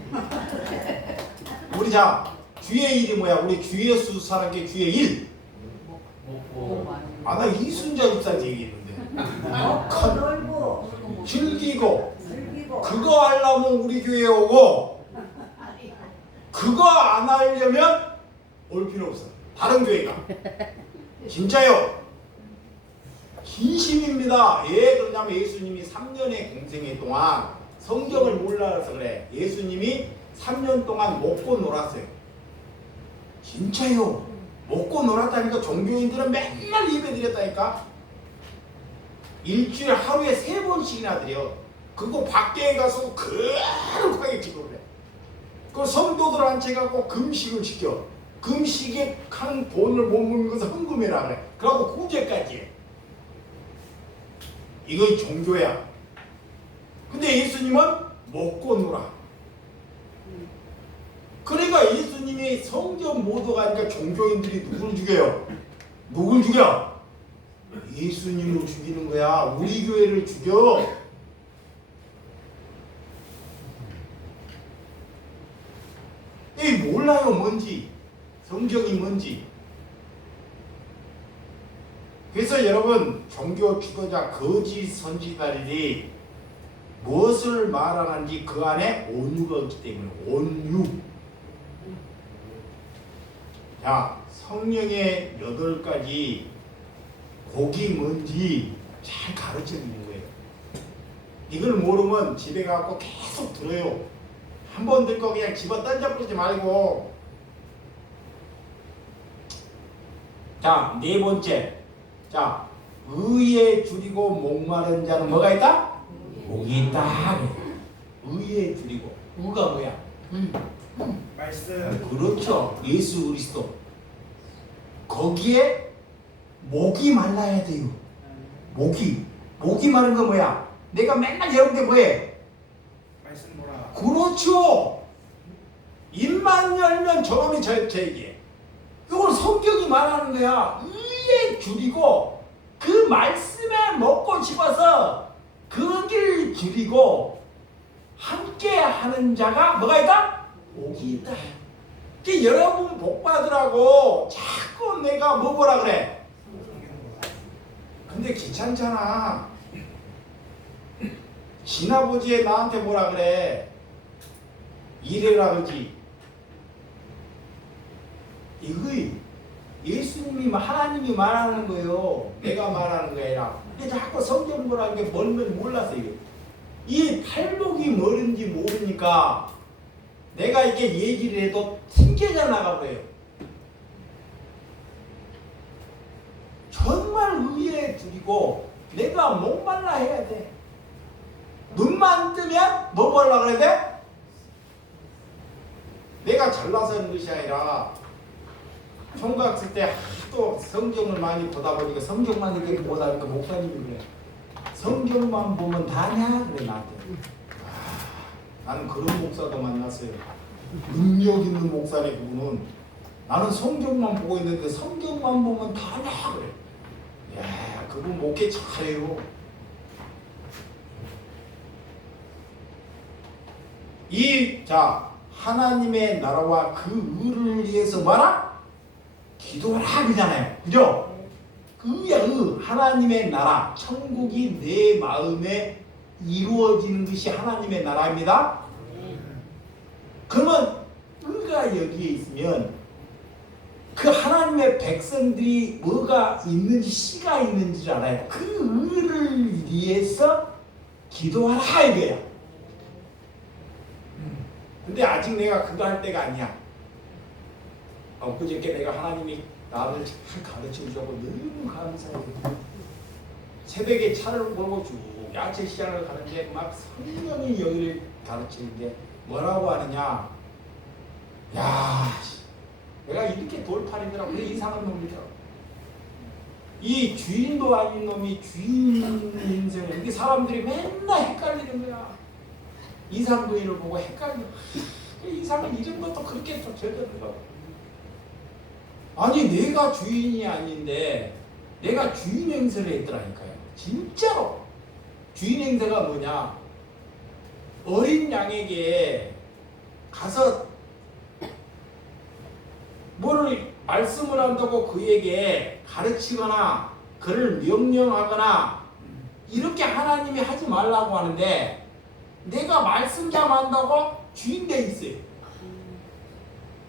우리 교회 일이 뭐야? 우리 교회 수사하는 게 교회 일. 나 이순자 집사님 얘기했는데. 놀고 즐기고 즐기고 그거 하려면 우리 교회에 오고 그거 안 하려면 올 필요 없어. 다른 교회가. 진짜요. 진심입니다. 왜 그러냐면 예수님이 3년의 공생애 동안 성경을 몰라서 그래. 예수님이 3년 동안 먹고 놀았어요. 진짜요. 먹고 놀았다니까. 종교인들은 맨날 예배 드렸다니까. 일주일에 하루에 3번씩이나 드려. 그거 밖에 가서 거룩하게 기도를 해. 그 성도들한테 갖고 금식을 지켜. 금식에 한 돈을 못 먹는 것을 헌금해라 그래. 그러고 구제까지 해. 이거 종교야. 근데 예수님은 먹고 놀아. 그러니까 예수님이 성전 모두 가니까 종교인들이 누굴 죽여요? 누굴 죽여? 예수님을 죽이는 거야. 우리 교회를 죽여. 몰라요 뭔지. 성경이 뭔지. 그래서 여러분 종교 주도자 거짓 선지자들이 무엇을 말하는지 그 안에 온유가 없기 때문에. 온유. 성령의 8가지 복이 뭔지 잘 가르쳐 주는 거예요. 이걸 모르면 집에 가서 계속 들어요. 한 번 듣고 그냥 집어 던져버리지 말고. 네 번째. 의에 줄이고 목마른 자는 뭐가 있다? 복이 있다. 의에 줄이고. 의가 뭐야? 말씀. 그렇죠. 예수 그리스도. 거기에 목이 말라야 돼요. 목이 마른 거 뭐야? 내가 맨날 여러분께 뭐해? 말씀 보라. 그렇죠. 입만 열면 저놈이 저 얘기해. 이걸 성경이 말하는 거야. 의에 줄이고 그 말씀에 먹고 싶어서 거기를 줄이고 함께 하는 자가 뭐가 있다? 복이 있다. 그 여러분 복 받으라고 자꾸 내가 뭐 보라 그래. 근데 귀찮잖아. 지나보지에 나한테 뭐라 그래. 이래라 그러지. 이거 예수님이 하나님이 말하는 거예요. 내가 말하는 게 아니라. 근데 자꾸 성경 보라는 게 뭔지 몰랐어 이거. 이 탈복이 뭐든지 모르니까 내가 이렇게 얘기를 해도 튕겨져 나가버려요. 정말 의에 두리고 내가 목말라 해야 돼. 눈만 뜨면 뭐 보려고 그래야 돼? 내가 잘나서 하는 것이 아니라 총각 쓸 때 또 성경을 많이 보다 보니까 성경만 이렇게 보다 보니까 목사님이 그래. 성경만 보면 다냐? 그래 나한테. 나는 그런 목사도 만났어요. 능력 있는 목사네 그분은. 나는 성경만 보고 있는데 성경만 보면 다냐? 그래. 야, 그분 목회 잘해요. 하나님의 나라와 그 의를 위해서 뭐라? 기도하라 그러잖아요. 그죠? 하나님의 나라, 천국이 내 마음에 이루어지는 것이 하나님의 나라입니다. 그러면 의가 여기에 있으면 그 하나님의 백성들이 뭐가 있는지, 씨가 있는지를 알아요. 그 의를 위해서 기도하라 이거야. 근데 아직 내가 그거 할 때가 아니야. 엊그저께 내가 하나님이 나를 잘 가르쳐 주자고 너무 감사해요. 새벽에 차를 몰고 쭉 야채 시장을 가는데 막 성령이 여기를 가르치는데 뭐라고 하느냐. 야, 내가 이렇게 돌팔이더라고. 이상한 놈이더라고. 이 주인도 아닌 놈이 주인 인생을, 이게 사람들이 맨날 헷갈리는 거야. 이상부인을 보고 헷갈려. 이상은 이런 것도 그렇게 또 저러는 거. 아니 내가 주인이 아닌데 내가 주인 행세를 했더라니까요. 진짜로. 주인 행세가 뭐냐? 어린 양에게 가서 뭐를 말씀을 한다고 그에게 가르치거나 그를 명령하거나 이렇게 하나님이 하지 말라고 하는데 내가 말씀만 한다고 주인 돼 있어요.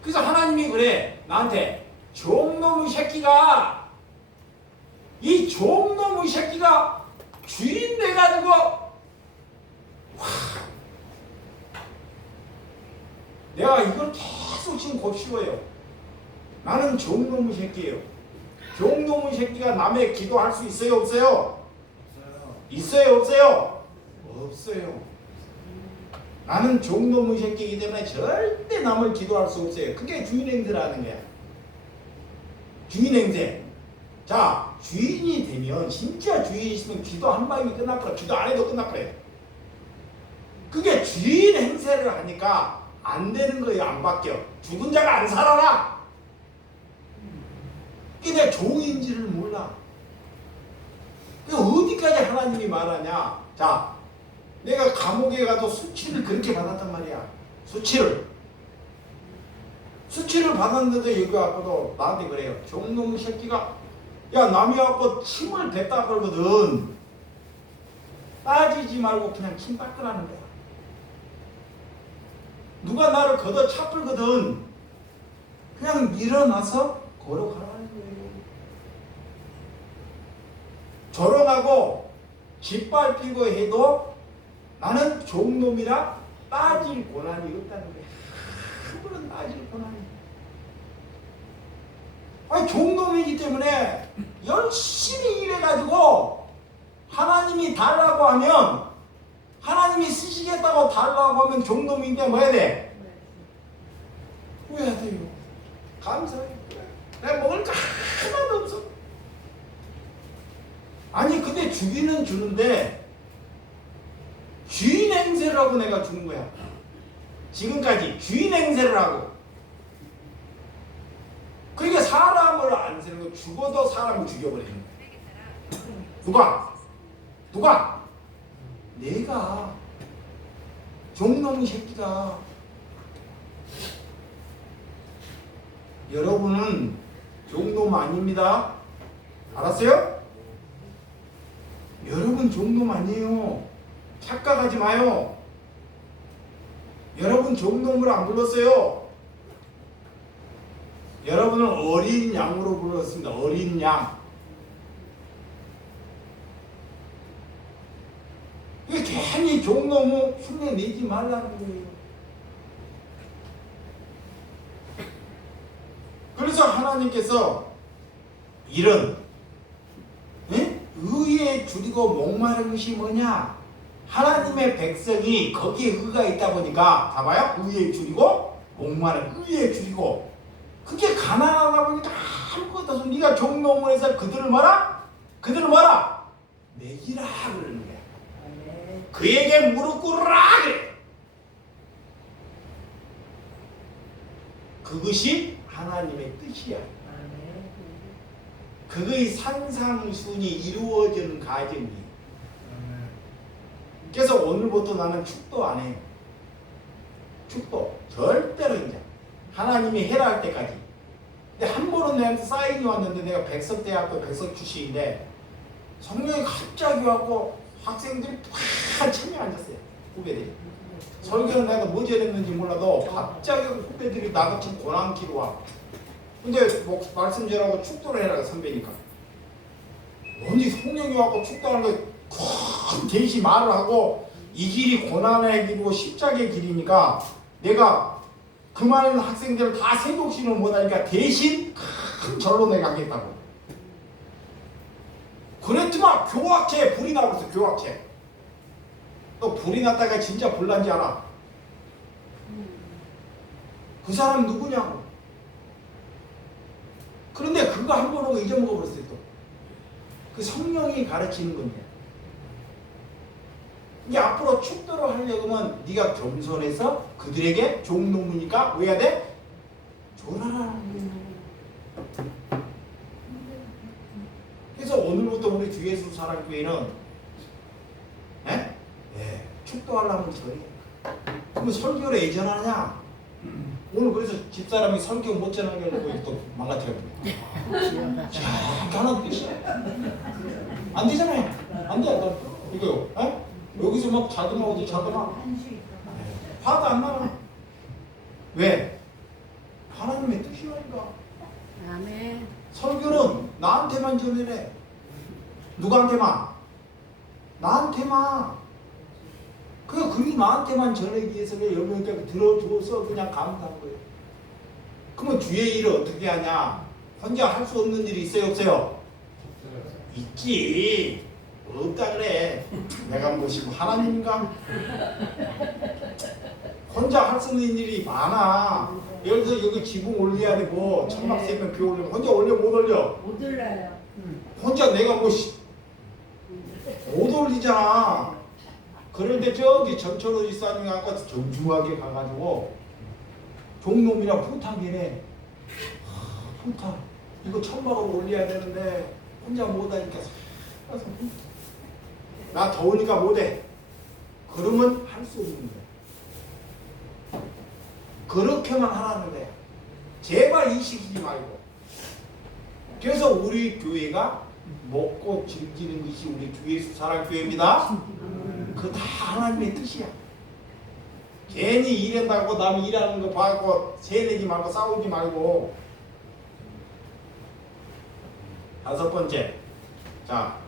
그래서 하나님이 그래 나한테 종놈의 새끼가, 이 종놈의 새끼가 주인 돼가지고 내가 이걸 계속 지금 곱씹어요. 나는 종놈의 새끼예요. 종놈의 새끼가 남의 기도할 수 있어요 없어요? 있어요 없어요? 없어요. 나는 종놈의 새끼이기 때문에 절대 남을 기도할 수 없어요. 그게 주인 행세라는 거야. 주인 행세. 자, 주인이 되면 진짜 주인이 있으면 기도 한 방이면 끝났거라. 기도 안 해도 끝났거래. 그게 주인 행세를 하니까 안 되는 거예요. 안 바뀌어. 죽은 자가 안 살아나. 이게 내 종인지를 몰라. 어디까지 하나님이 말하냐. 자, 내가 감옥에 가도 수치를 그렇게 받았단 말이야. 수치를 받았는데도 여기 와서도 나한테 그래요. 종놈 새끼가, 야 남이 와서 침을 뱉다 그러거든. 따지지 말고 그냥 침 닦으라는 거야. 누가 나를 걷어 차풀거든. 그냥 일어나서 걸어가라는 거예요. 조롱하고 짓밟히고 해도 나는 종놈이라 따질 권한이 없다는 거야. 그거는 따질 권한이. 아니 종놈이기 때문에 열심히 일해가지고 하나님이 달라고 하면, 하나님이 쓰시겠다고 달라고 하면 종놈인데 뭐 해야 돼? 후회해야 돼요. 감사해. 내가 먹을 거 하나도 없어. 아니 근데 주기는 주는데 주인 행세를 하고 내가 주는 거야. 지금까지 주인 행세를 하고. 그러니까 사람을 안 세우고 죽어도 사람을 죽여버리는 거야. 누가? 내가. 종놈의 새끼가. 여러분은 종놈 아닙니다. 알았어요? 여러분 종놈 아니에요. 착각하지 마요. 여러분 종놈으로 안 불렀어요. 여러분은 어린 양으로 불렀습니다. 어린 양. 이게 괜히 종놈을 흉내 내지 말라는 거예요. 그래서 하나님께서 이런 의에 줄이고 목마른 것이 뭐냐? 하나님의 백성이 거기에 의가 있다 보니까 봐봐요. 의에 줄이고 목마른 의에 줄이고 그게 가난하다 보니까 아무것도 없어. 네가 종놈을 해서 그들을 뭐라? 그들을 뭐라? 먹이라 그러는 거야. 그에게 무릎 꿇으라 그래. 그것이 하나님의 뜻이야. 그의 산상순이 이루어지는 과정이에요. 그래서 오늘부터 나는 축도 안 해요. 축도 절대로 이제 하나님이 해라 할 때까지. 근데 한 번은 내한테 사인이 왔는데 내가 백석대학교 백석 출신인데 성령이 갑자기 왔고 학생들이 한참이 앉았어요. 후배들이. 설교는 내가 뭐 저랬는지 몰라도 갑자기 후배들이 나같이 고난키로 와. 근데 뭐 말씀 전하고 축도를 해라 선배니까. 언니 성령이 왔고 축도하는 거 큰 대시 말을 하고 이 길이 고난의 길이고 십자가의 길이니까 내가 그 많은 학생들을 다 세독신을 못하니까 대신 큰 절로 내가 하겠다고. 그랬지만 교학체에 불이 나고 있어. 교학체. 또 불이 났다가 진짜 불난지 알아? 그 사람 누구냐고. 그런데 그거 한 번 하고 잊어먹어 버렸어요. 또 그 성령이 가르치는 겁니다. 이게 앞으로 축도를 하려고 하면 네가 겸손해서 그들에게 종농이니까 뭐 해야 돼? 졸아라. 그래서 오늘부터 우리 주 예수 사랑교회는 축도하려면 저래. 그러면 설교를 예전하냐? 오늘 그래서 집사람이 설교 못 전하게 하려고 또 망가뜨렸거든요. 하나는 뜻이야. 안 되잖아요. 안 돼. 이거 여기서 막 자그마하고 자그마. 화가 안 나나? 왜? 하나님의 뜻이라니까. 아멘. 설교는 나한테만 전해래. 누구한테만? 나한테만. 그게 나한테만 전하기 위해서 여러분께 들어줘서 그냥 감사한 거예요. 그러면 주의 일을 어떻게 하냐? 혼자 할 수 없는 일이 있어요, 없어요? 있지. 없다 그래. 내가 뭐시고 하나님인가? 혼자 할 수 있는 일이 많아. 예를 들어서 여기 지붕 올려야 되고 천막 세면 비 올리면 혼자 올려 못 올려? 못 올라요. 혼자 내가 못 올리잖아. 그런데 저기 전철어지 싸움이 아까 정중하게 가가지고 종놈이랑 부탁이네. 부탁. 이거 천막을 올려야 되는데 혼자 못하니까 나 더우니까 못해. 그러면 할 수 없는 거야. 그렇게만 하라는 거야. 제발 이식이지 말고. 그래서 우리 교회가 먹고 즐기는 것이 우리 주 예수 사랑교회입니다. 그거 다 하나님의 뜻이야. 괜히 일한다고 남이 일하는 거 봐갖고 세내지 말고 싸우지 말고. 다섯 번째, 자,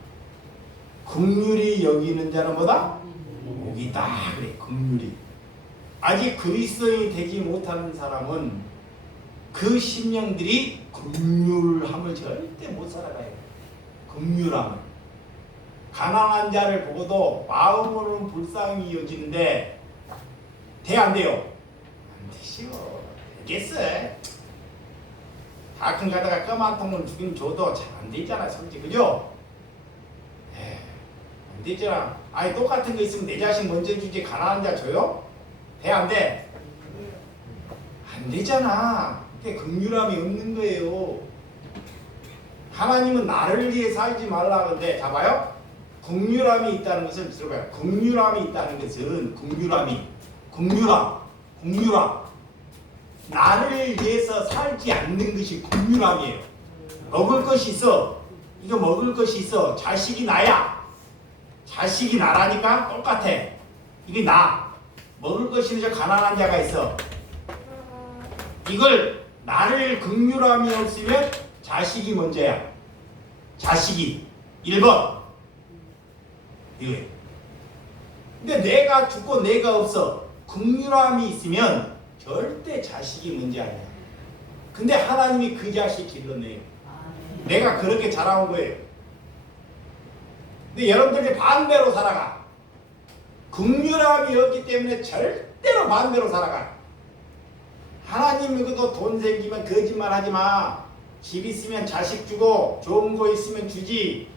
긍휼히 여기는 자는 뭐다? 복이다. 그래, 긍휼히. 아직 그리스도인이 되지 못하는 사람은 그 심령들이 긍휼함을 절대 못 살아가요. 긍휼함을. 가난한 자를 보고도 마음으로는 불쌍히 여기는데 돼 안 돼요? 안 되시오. 되겠어. 가끔 가다가 껌 한 통을 주긴 줘도 잘 안 되잖아, 솔직히. 그죠? 안 되잖아. 아니 똑같은 거 있으면 내 자식 먼저 주지 가난한 자 줘요? 돼 안 돼? 안 되잖아. 그게 긍휼함이 없는 거예요. 하나님은 나를 위해 살지 말라 그러는데 잡아요? 긍휼함이 있다는 것을 들어봐요. 긍휼함이 있다는 것은 긍휼함. 나를 위해서 살지 않는 것이 긍휼함이에요. 먹을 것이 있어. 이거 먹을 것이 있어. 자식이 나야. 자식이 나라니까 똑같아. 이게 나. 먹을 것이 있는 저 가난한 자가 있어. 이걸 나를 긍휼함이 없으면 자식이 먼저야. 자식이 1번 이거예요. 근데 내가 죽고 내가 없어. 긍휼함이 있으면 절대 자식이 문제 아니야. 근데 하나님이 그 자식 길러내요. 내가 그렇게 자라온 거예요. 근데 여러분들이 반대로 살아가. 긍휼함이 없기 때문에 절대로 반대로 살아가. 하나님 이것도 돈 생기면 거짓말 하지 마. 집 있으면 자식 주고 좋은 거 있으면 주지.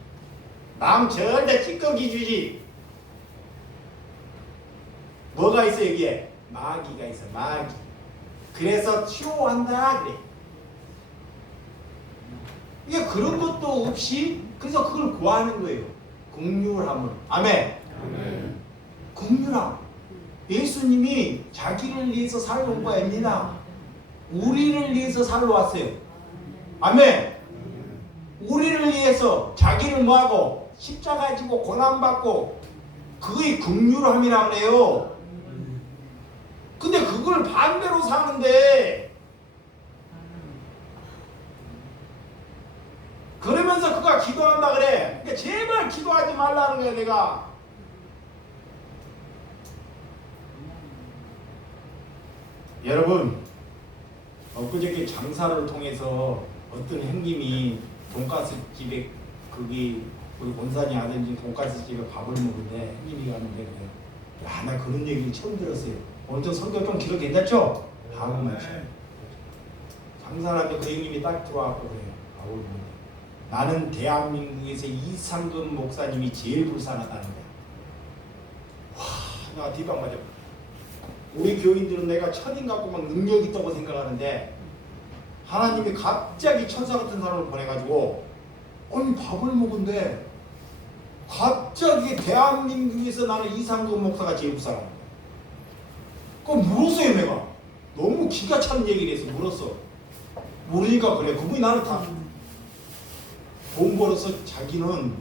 남 절대 찌꺼기 주지. 뭐가 있어 여기에? 마귀가 있어. 마귀. 그래서 치료한다 그래. 이게 그런 것도 없이 그래서 그걸 구하는 거예요. 긍휼함을. 아멘. 긍휼함. 예수님이 자기를 위해서 살아온 거 아닙니다. 우리를 위해서 살러 왔어요. 아멘. 우리를 위해서 자기를 뭐하고 십자가 지고 고난받고 그게 긍휼함이라 그래요. 근데 그걸 반대로 사는데 그러면서 그가 기도한다 그래. 그러니까 제발 기도하지 말라는 거야 내가. 여러분 엊그저께 장사를 통해서 어떤 형님이 돈가스 집에 거기 우리 원산이 아들이 돈가스 집에 밥을 먹는데 형님이 가는데 그래요. 야, 나 그런 얘기를 처음 들었어요. 오늘 좀 성경 좀 길어 괜찮죠? 밥을 먹죠. 장사하는데 그 형님이 딱 들어와서 그래요. 밥을 먹는데 나는 대한민국에서 이상근 목사님이 제일 불쌍하다는 거야. 와, 나 뒷방 맞아. 우리 교인들은 내가 천인 갖고 막 능력 있다고 생각하는데 하나님이 갑자기 천사 같은 사람을 보내가지고 아니 밥을 먹은데 갑자기 대한민국에서 나는 이상근 목사가 제일 불쌍한 거야. 그럼 물었어요 내가. 너무 기가 차는 얘기를 해서 물었어. 모르니까 그래. 그분이 나는 다 돈 벌어서 자기는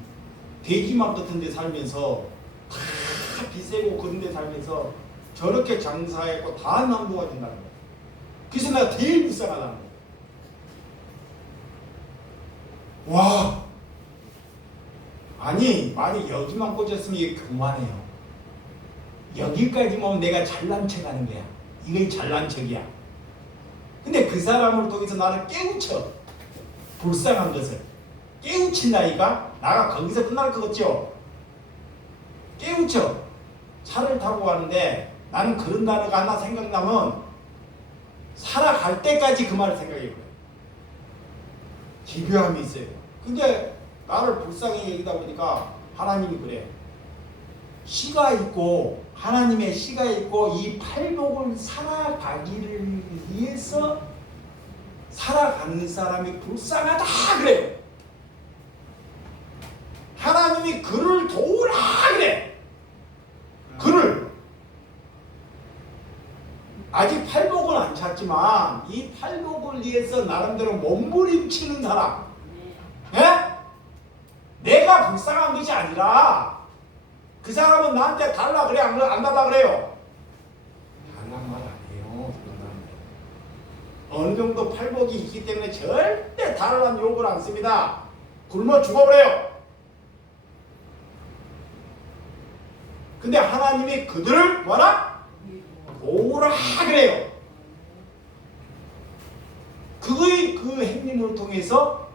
돼지막 같은 데 살면서 다 비세고 그런 데 살면서 저렇게 장사했고 다 남도가 된다는 거야. 그래서 내가 제일 불쌍하다는 거야. 와, 아니 만약 여기만 꽂혔으면 이게 그만해요. 여기까지만 오면 내가 잘난 척하는 거야. 이게 잘난 척이야. 근데 그 사람을 통해서 나를 깨우쳐. 불쌍한 것을 깨우친다니까. 나가 거기서 끝날 것 같죠? 깨우쳐. 차를 타고 가는데 나는 그런 단어가 하나 생각나면 살아갈 때까지 그 말을 생각해요. 기묘함이 있어요. 근데 나를 불쌍히 여기다 보니까 하나님이 그래. 씨가 있고 하나님의 씨가 있고 이 팔복을 살아가기를 위해서 살아가는 사람이 불쌍하다 그래요. 하나님이 그를 도우라 그래. 그를 아직 팔복을 안 찾지만 이 팔복을 위해서 나름대로 몸부림치는 사람. 예? 내가 불쌍한 것이 아니라 그 사람은 나한테 달라 그래 안 달라 그래요? 달란 말 아니에요. 어느 정도 팔복이 있기 때문에 절대 달라는 욕을 안 씁니다. 굶어 죽어버려요. 근데 하나님이 그들을 뭐라? 도우라 그래요. 그의 그 행님을 통해서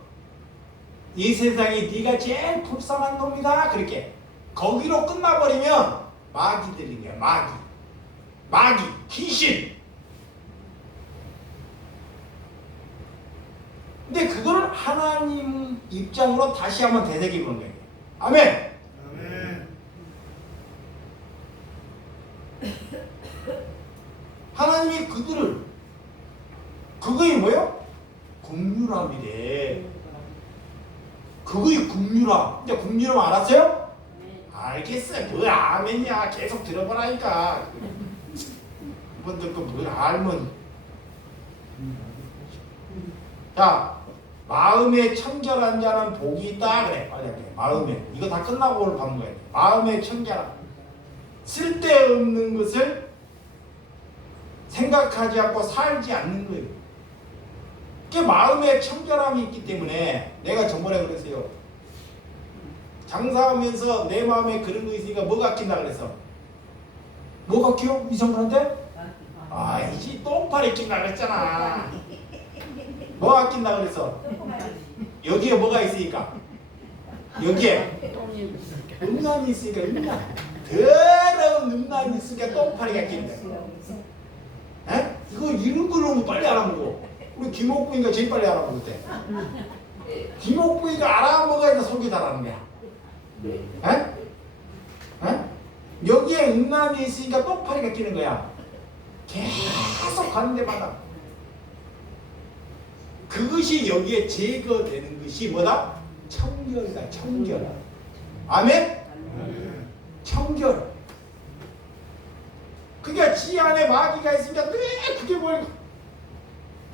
이 세상에 네가 제일 불쌍한 놈이다 그렇게 거기로 끝나버리면 마귀들인 거야. 마귀 귀신. 근데 그걸 하나님 입장으로 다시 한번 되새겨 보는 거예요. 아멘. 하나님이 그들을 그거이 뭐요? 긍휼함이래. 그거이 긍휼함. 이제 긍휼함 알았어요? 알겠어요. 뭘 아멘이야. 계속 들어보라니까. 이분들 거 뭘 알면 자, 마음에 청결한 자는 복이 있다 그래. 빨리 할게. 마음에. 이거 다 끝나고 오늘 가는 거야. 마음에 청결한. 쓸데없는 것을 생각하지 않고 살지 않는 거예요. 그게 마음에 청결함이 있기 때문에 내가 저번에 그랬어요. 장사하면서 내 마음에 그런 거 있으니까 뭐가 낀다 그랬어? 뭐가 끼어? 이성분한테? 아이지 똥파리 낀다 그랬잖아. 뭐가 낀다 그랬어? 여기에 뭐가 있으니까? 여기에 음란이 있으니까 음란. 더러운 음란이 있으니까 똥파리가 낀다. 에? 이거 이런 걸로 빨리 알아보고. 우리 김옥부인가 제일 빨리 알아보겠대. 김옥부인가 알아먹어야 속이 잘하는 거야. 에? 에? 여기에 음란이 있으니까 똥파리가 끼는 거야. 계속 가는 데마다. 그것이 여기에 제거되는 것이 뭐다? 청결이다. 청결. 아멘? 청결. 그러니까 지 안에 마귀가 있으니까 왜 그게 뭘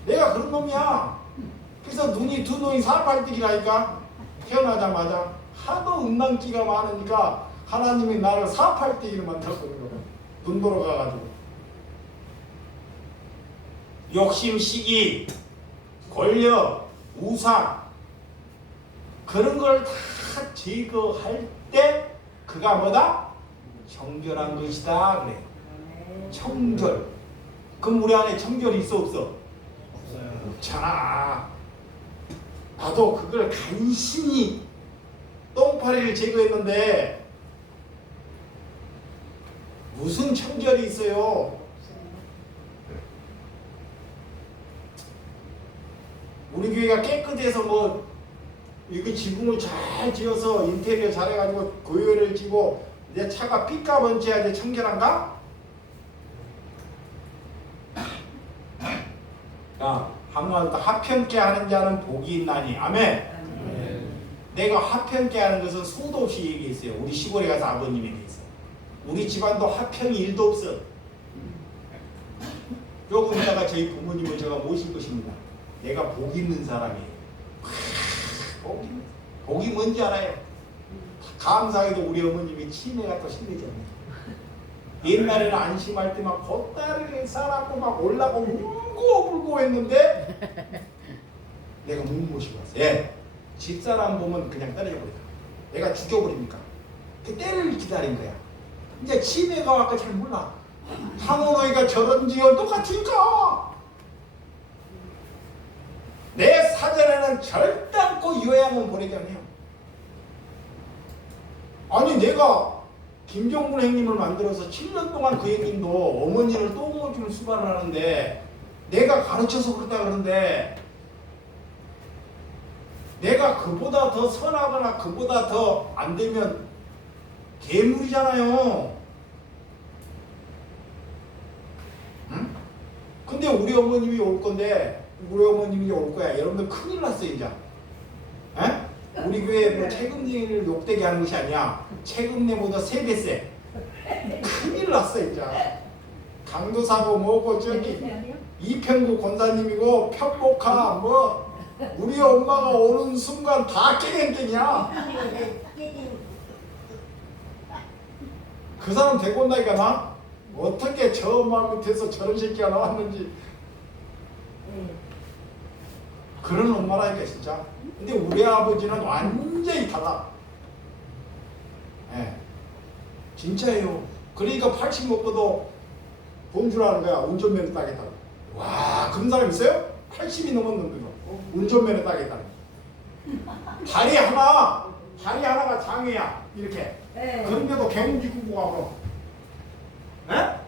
내가 그런 놈이야. 그래서 눈이 두 눈이 사팔뜨기라니까. 태어나자마자 하도 음란기가 많으니까 하나님이 나를 사팔뜨기로 만들었거든요. 눈 돌아가가지고 욕심, 시기, 권력, 우상 그런 걸 다 제거할 때 그가 뭐다? 청결한 것이다 그래. 청결. 그럼 우리 안에 청결이 있어 없어? 없어요. 없잖아. 나도 그걸 간신히 똥파리를 제거했는데 무슨 청결이 있어요? 우리 교회가 깨끗해서 뭐 이거 지붕을 잘 지어서 인테리어 잘해가지고 교회를 지고 내 차가 삐까번지야 이제 청결한가? 야, 한번 하편케 하는 자는 복이 있나니. 아멘. 내가 하편케 하는 것은 수도 없이 얘기했어요. 우리 시골에 가서 아버님에 대해서. 우리 집안도 하편이 일도 없어. 조금 있다가 저희 부모님을 제가 모실 것입니다. 내가 복 있는 사람이에요. 복이 뭔지 알아요? 감사하게도 우리 어머님이 치매가 또 심해졌네. 옛날에는 안심할 때 막 걷다리를 싸라고 막 올라가고 울고 했는데 내가 못 모시고 왔어요. 예. 집사람 보면 그냥 때려버리다. 내가 죽여버리니까. 그 때를 기다린 거야. 이제 치매가 와서 잘 몰라. 상호노이가 저런 지열 똑같으니까. 내 사전에는 절대 않고 요양은 보내지 않아요. 아니 내가 김종문 형님을 만들어서 7년 동안 그 형님도 어머니를 똥오줌을 수발을 하는데 내가 가르쳐서 그렇다 그러는데 내가 그보다 더 선하거나 그보다 더 안 되면 괴물이잖아요. 응? 근데 우리 어머님이 올 건데 우리 어머님이 올 거야. 여러분들 큰일 났어 이제. 에? 우리 교회 뭐 책임내를 욕되게 하는 것이 아니야. 책임내보다 3배 세. 큰일 났어 이제. 강도사고 뭐고 저기 이평구 권사님이고 편복하 뭐 우리 엄마가 오는 순간 다 깽깽깽이야. 그 사람 데리고 온다니까 나? 어떻게 저 엄마 밑에서 저런 새끼가 나왔는지. 그런 엄마라니까 진짜. 근데 우리 아버지는 완전히 달라. 예. 진짜예요. 그러니까 80 먹고도 본주라는 거야. 운전면허 따겠다고. 와, 그런 사람 있어요? 80이 넘었는데도 운전면허 따겠다고. 다리 하나가 장애야. 이렇게. 그런데도 갱지 구고 가고. 예?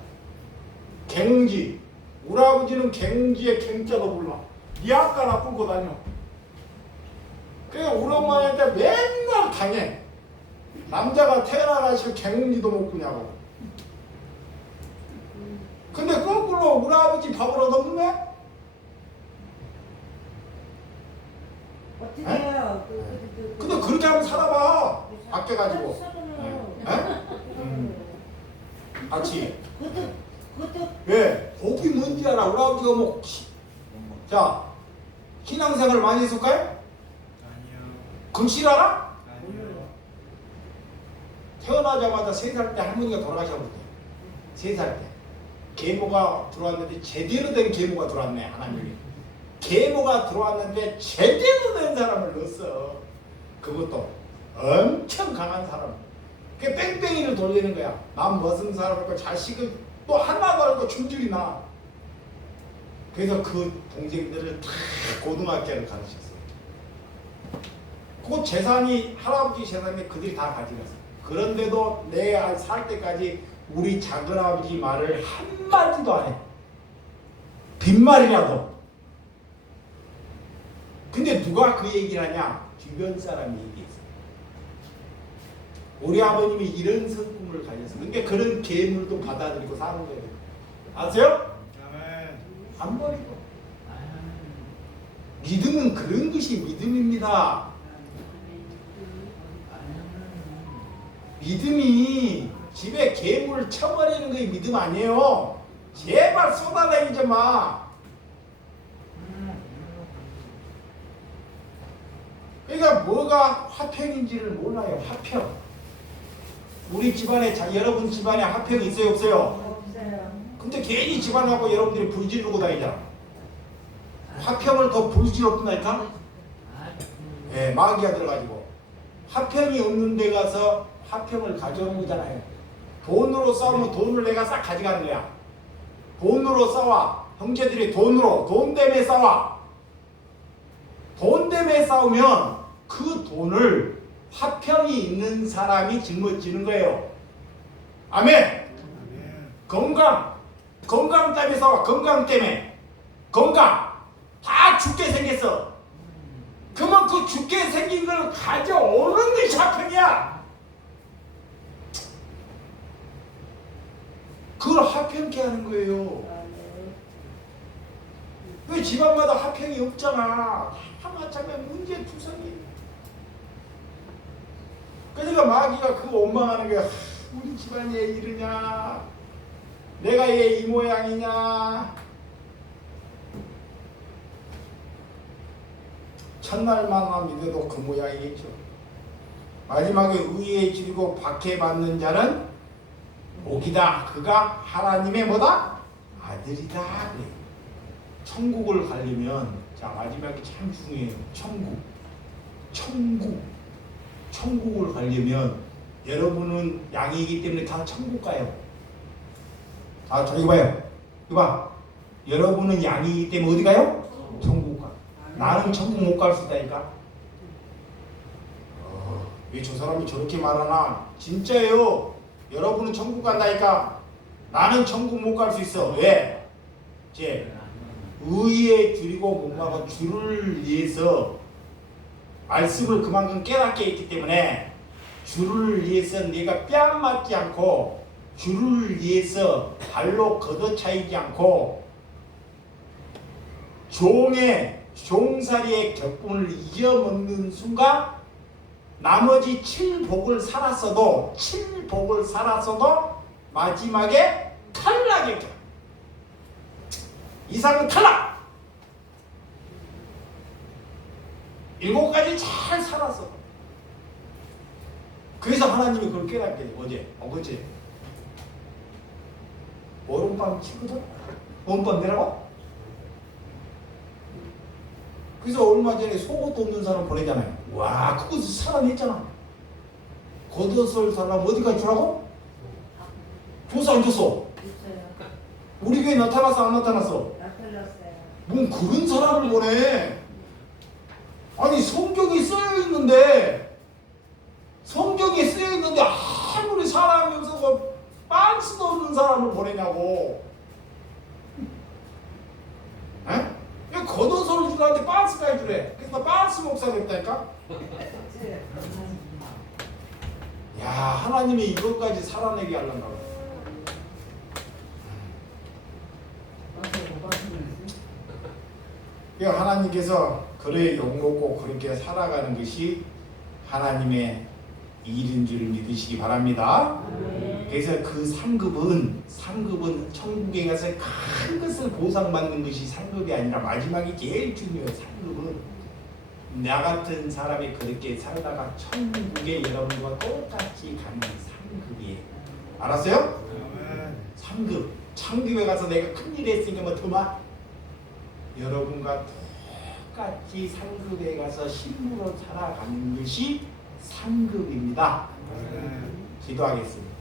갱지. 우리 아버지는 갱지에 갱자도 몰라. 이 아까나 끌고 다녀. 그래 우리 엄마한테 맨날 당해. 남자가 태어나가지고 갱지도 못 꾸냐고. 근데 거꾸로 우리 아버지 밥을 얻었네? 어떻게 해요? 근데 그렇게 하면 살아봐. 아껴가지고. 같이. 그것도 왜? 복이 뭔지 알아. 우리 아버지가 뭐 자, 신앙생활 많이 했을까요? 아니요. 금실 알아? 아니요. 태어나자마자 3살 때 할머니가 돌아가셨거든요. 3살 때. 계모가 들어왔는데 제대로 된 계모가 들어왔네, 하나님이. 계모가 들어왔는데 제대로 된 사람을 넣었어. 그것도 엄청 강한 사람. 그 뺑뺑이를 돌리는 거야. 남 멋은 사람이고 자식을 또 하나도 알고 충줄이 나. 그래서 그 동생들을 다 고등학교를 가르쳤어요. 그 재산이 할아버지 재산이 그들이 다 가져갔어. 그런데도 내 살 때까지 우리 작은아버지 말을 한마디도 안 해. 빈말이라도. 근데 누가 그 얘기를 하냐? 주변 사람이 얘기했어. 우리 아버님이 이런 성품을 가졌어. 근데 그런 계물도 받아들이고 사는 거예요. 아세요? 아멘. 안 버리고. 믿음은 그런 것이 믿음입니다. 믿음이 집에 괴물 쳐버리는 게 믿음 아니에요. 제발 쏟아내지 마. 그러니까 뭐가 화평인지를 몰라요. 화평. 우리 집안에 여러분 집안에 화평이 있어요 없어요? 없어요. 근데 괜히 집안하고 여러분들이 불지르고 다니잖아. 화평을 더 불지럽다니까? 예, 마귀가 들어가지고 화평이 없는 데 가서 화평을 가져오는 거잖아요. 돈으로 싸우면 돈을 내가 싹 가져가는 거야. 돈으로 싸워. 형제들이 돈 때문에 싸워. 돈 때문에 싸우면 그 돈을 화평이 있는 사람이 짊어지는 거예요. 아멘. 아멘. 건강 때문에 싸워. 건강 때문에. 건강 다 죽게 생겼어. 그러면 그 죽게 생긴 걸 가져오는 것이 화평이야. 그걸 화평케 하는 거예요. 왜 집안마다 화평이 없잖아. 하마참에 문제투성이. 그러니까 마귀가 그거 원망하는 거야. 우리 집안이 왜 이러냐. 내가 얘 이 모양이냐. 첫날만 믿어도 그 모양이겠죠. 마지막에 의에 지르고 박해받는 자는 복이다. 그가 하나님의 뭐다? 아들이다. 그래. 천국을 가려면 자 마지막에 참 중요해요. 천국을 가려면 여러분은 양이기 때문에 다 천국 가요. 아 저기 봐요. 이봐. 여러분은 양이기 때문에 어디 가요? 천국 가. 나는 천국 못 갈 수 있다니까. 왜 저 사람이 저렇게 말하나? 진짜예요. 여러분은 천국 간다니까. 나는 천국 못 갈 수 있어. 왜? 제 의에 줄이고 목마고 주를 위해서 말씀을 그만큼 깨닫게 했기 때문에 주를 위해서 내가 뺨 맞지 않고 주를 위해서 발로 걷어차이지 않고 종살이의 격분을 이겨먹는 순간 나머지 7복을 살았어도 마지막에 탈락이죠. 이상은 탈락. 7가지 잘 살았어. 그래서 하나님이 그걸 깨닫게 돼. 어제 오른밤 치거든? 오른밤 내려가? 그래서 얼마 전에 속옷도 없는 사람 보내잖아요. 와, 그거 살아냈잖아. 겉옷을 사람 어디까지 주라고? 줬어 안 줬어? 우리 교회 나타났어 안 나타났어? 나타났어요. 뭔 그런 사람을 보내. 아니 성경이 쓰여있는데 아무리 사람이 없어서 빤스도 없는 사람을 보내냐고. 에? 왜 겉옷을 주라는데 빤스까지 주래. 그래서 나 빤스 목사 됐다니까. 야 하나님이 이것까지 살아내게 하려나 봐. 하나님께서 그래 욕먹고 그렇게 살아가는 것이 하나님의 이른 줄 믿으시기 바랍니다. 그래서 그 상급은 천국에 가서 큰 것을 보상받는 것이 상급이 아니라 마지막이 제일 중요해요. 상급은 나 같은 사람이 그렇게 살다가 천국에 여러분과 똑같이 가는 상급이에요. 알았어요? 아멘. 상급. 천국에 가서 내가 큰일 했으니까 뭐 더마 여러분과 똑같이 상급에 가서 신부로 살아가는 것이 상급입니다. 아멘. 기도하겠습니다.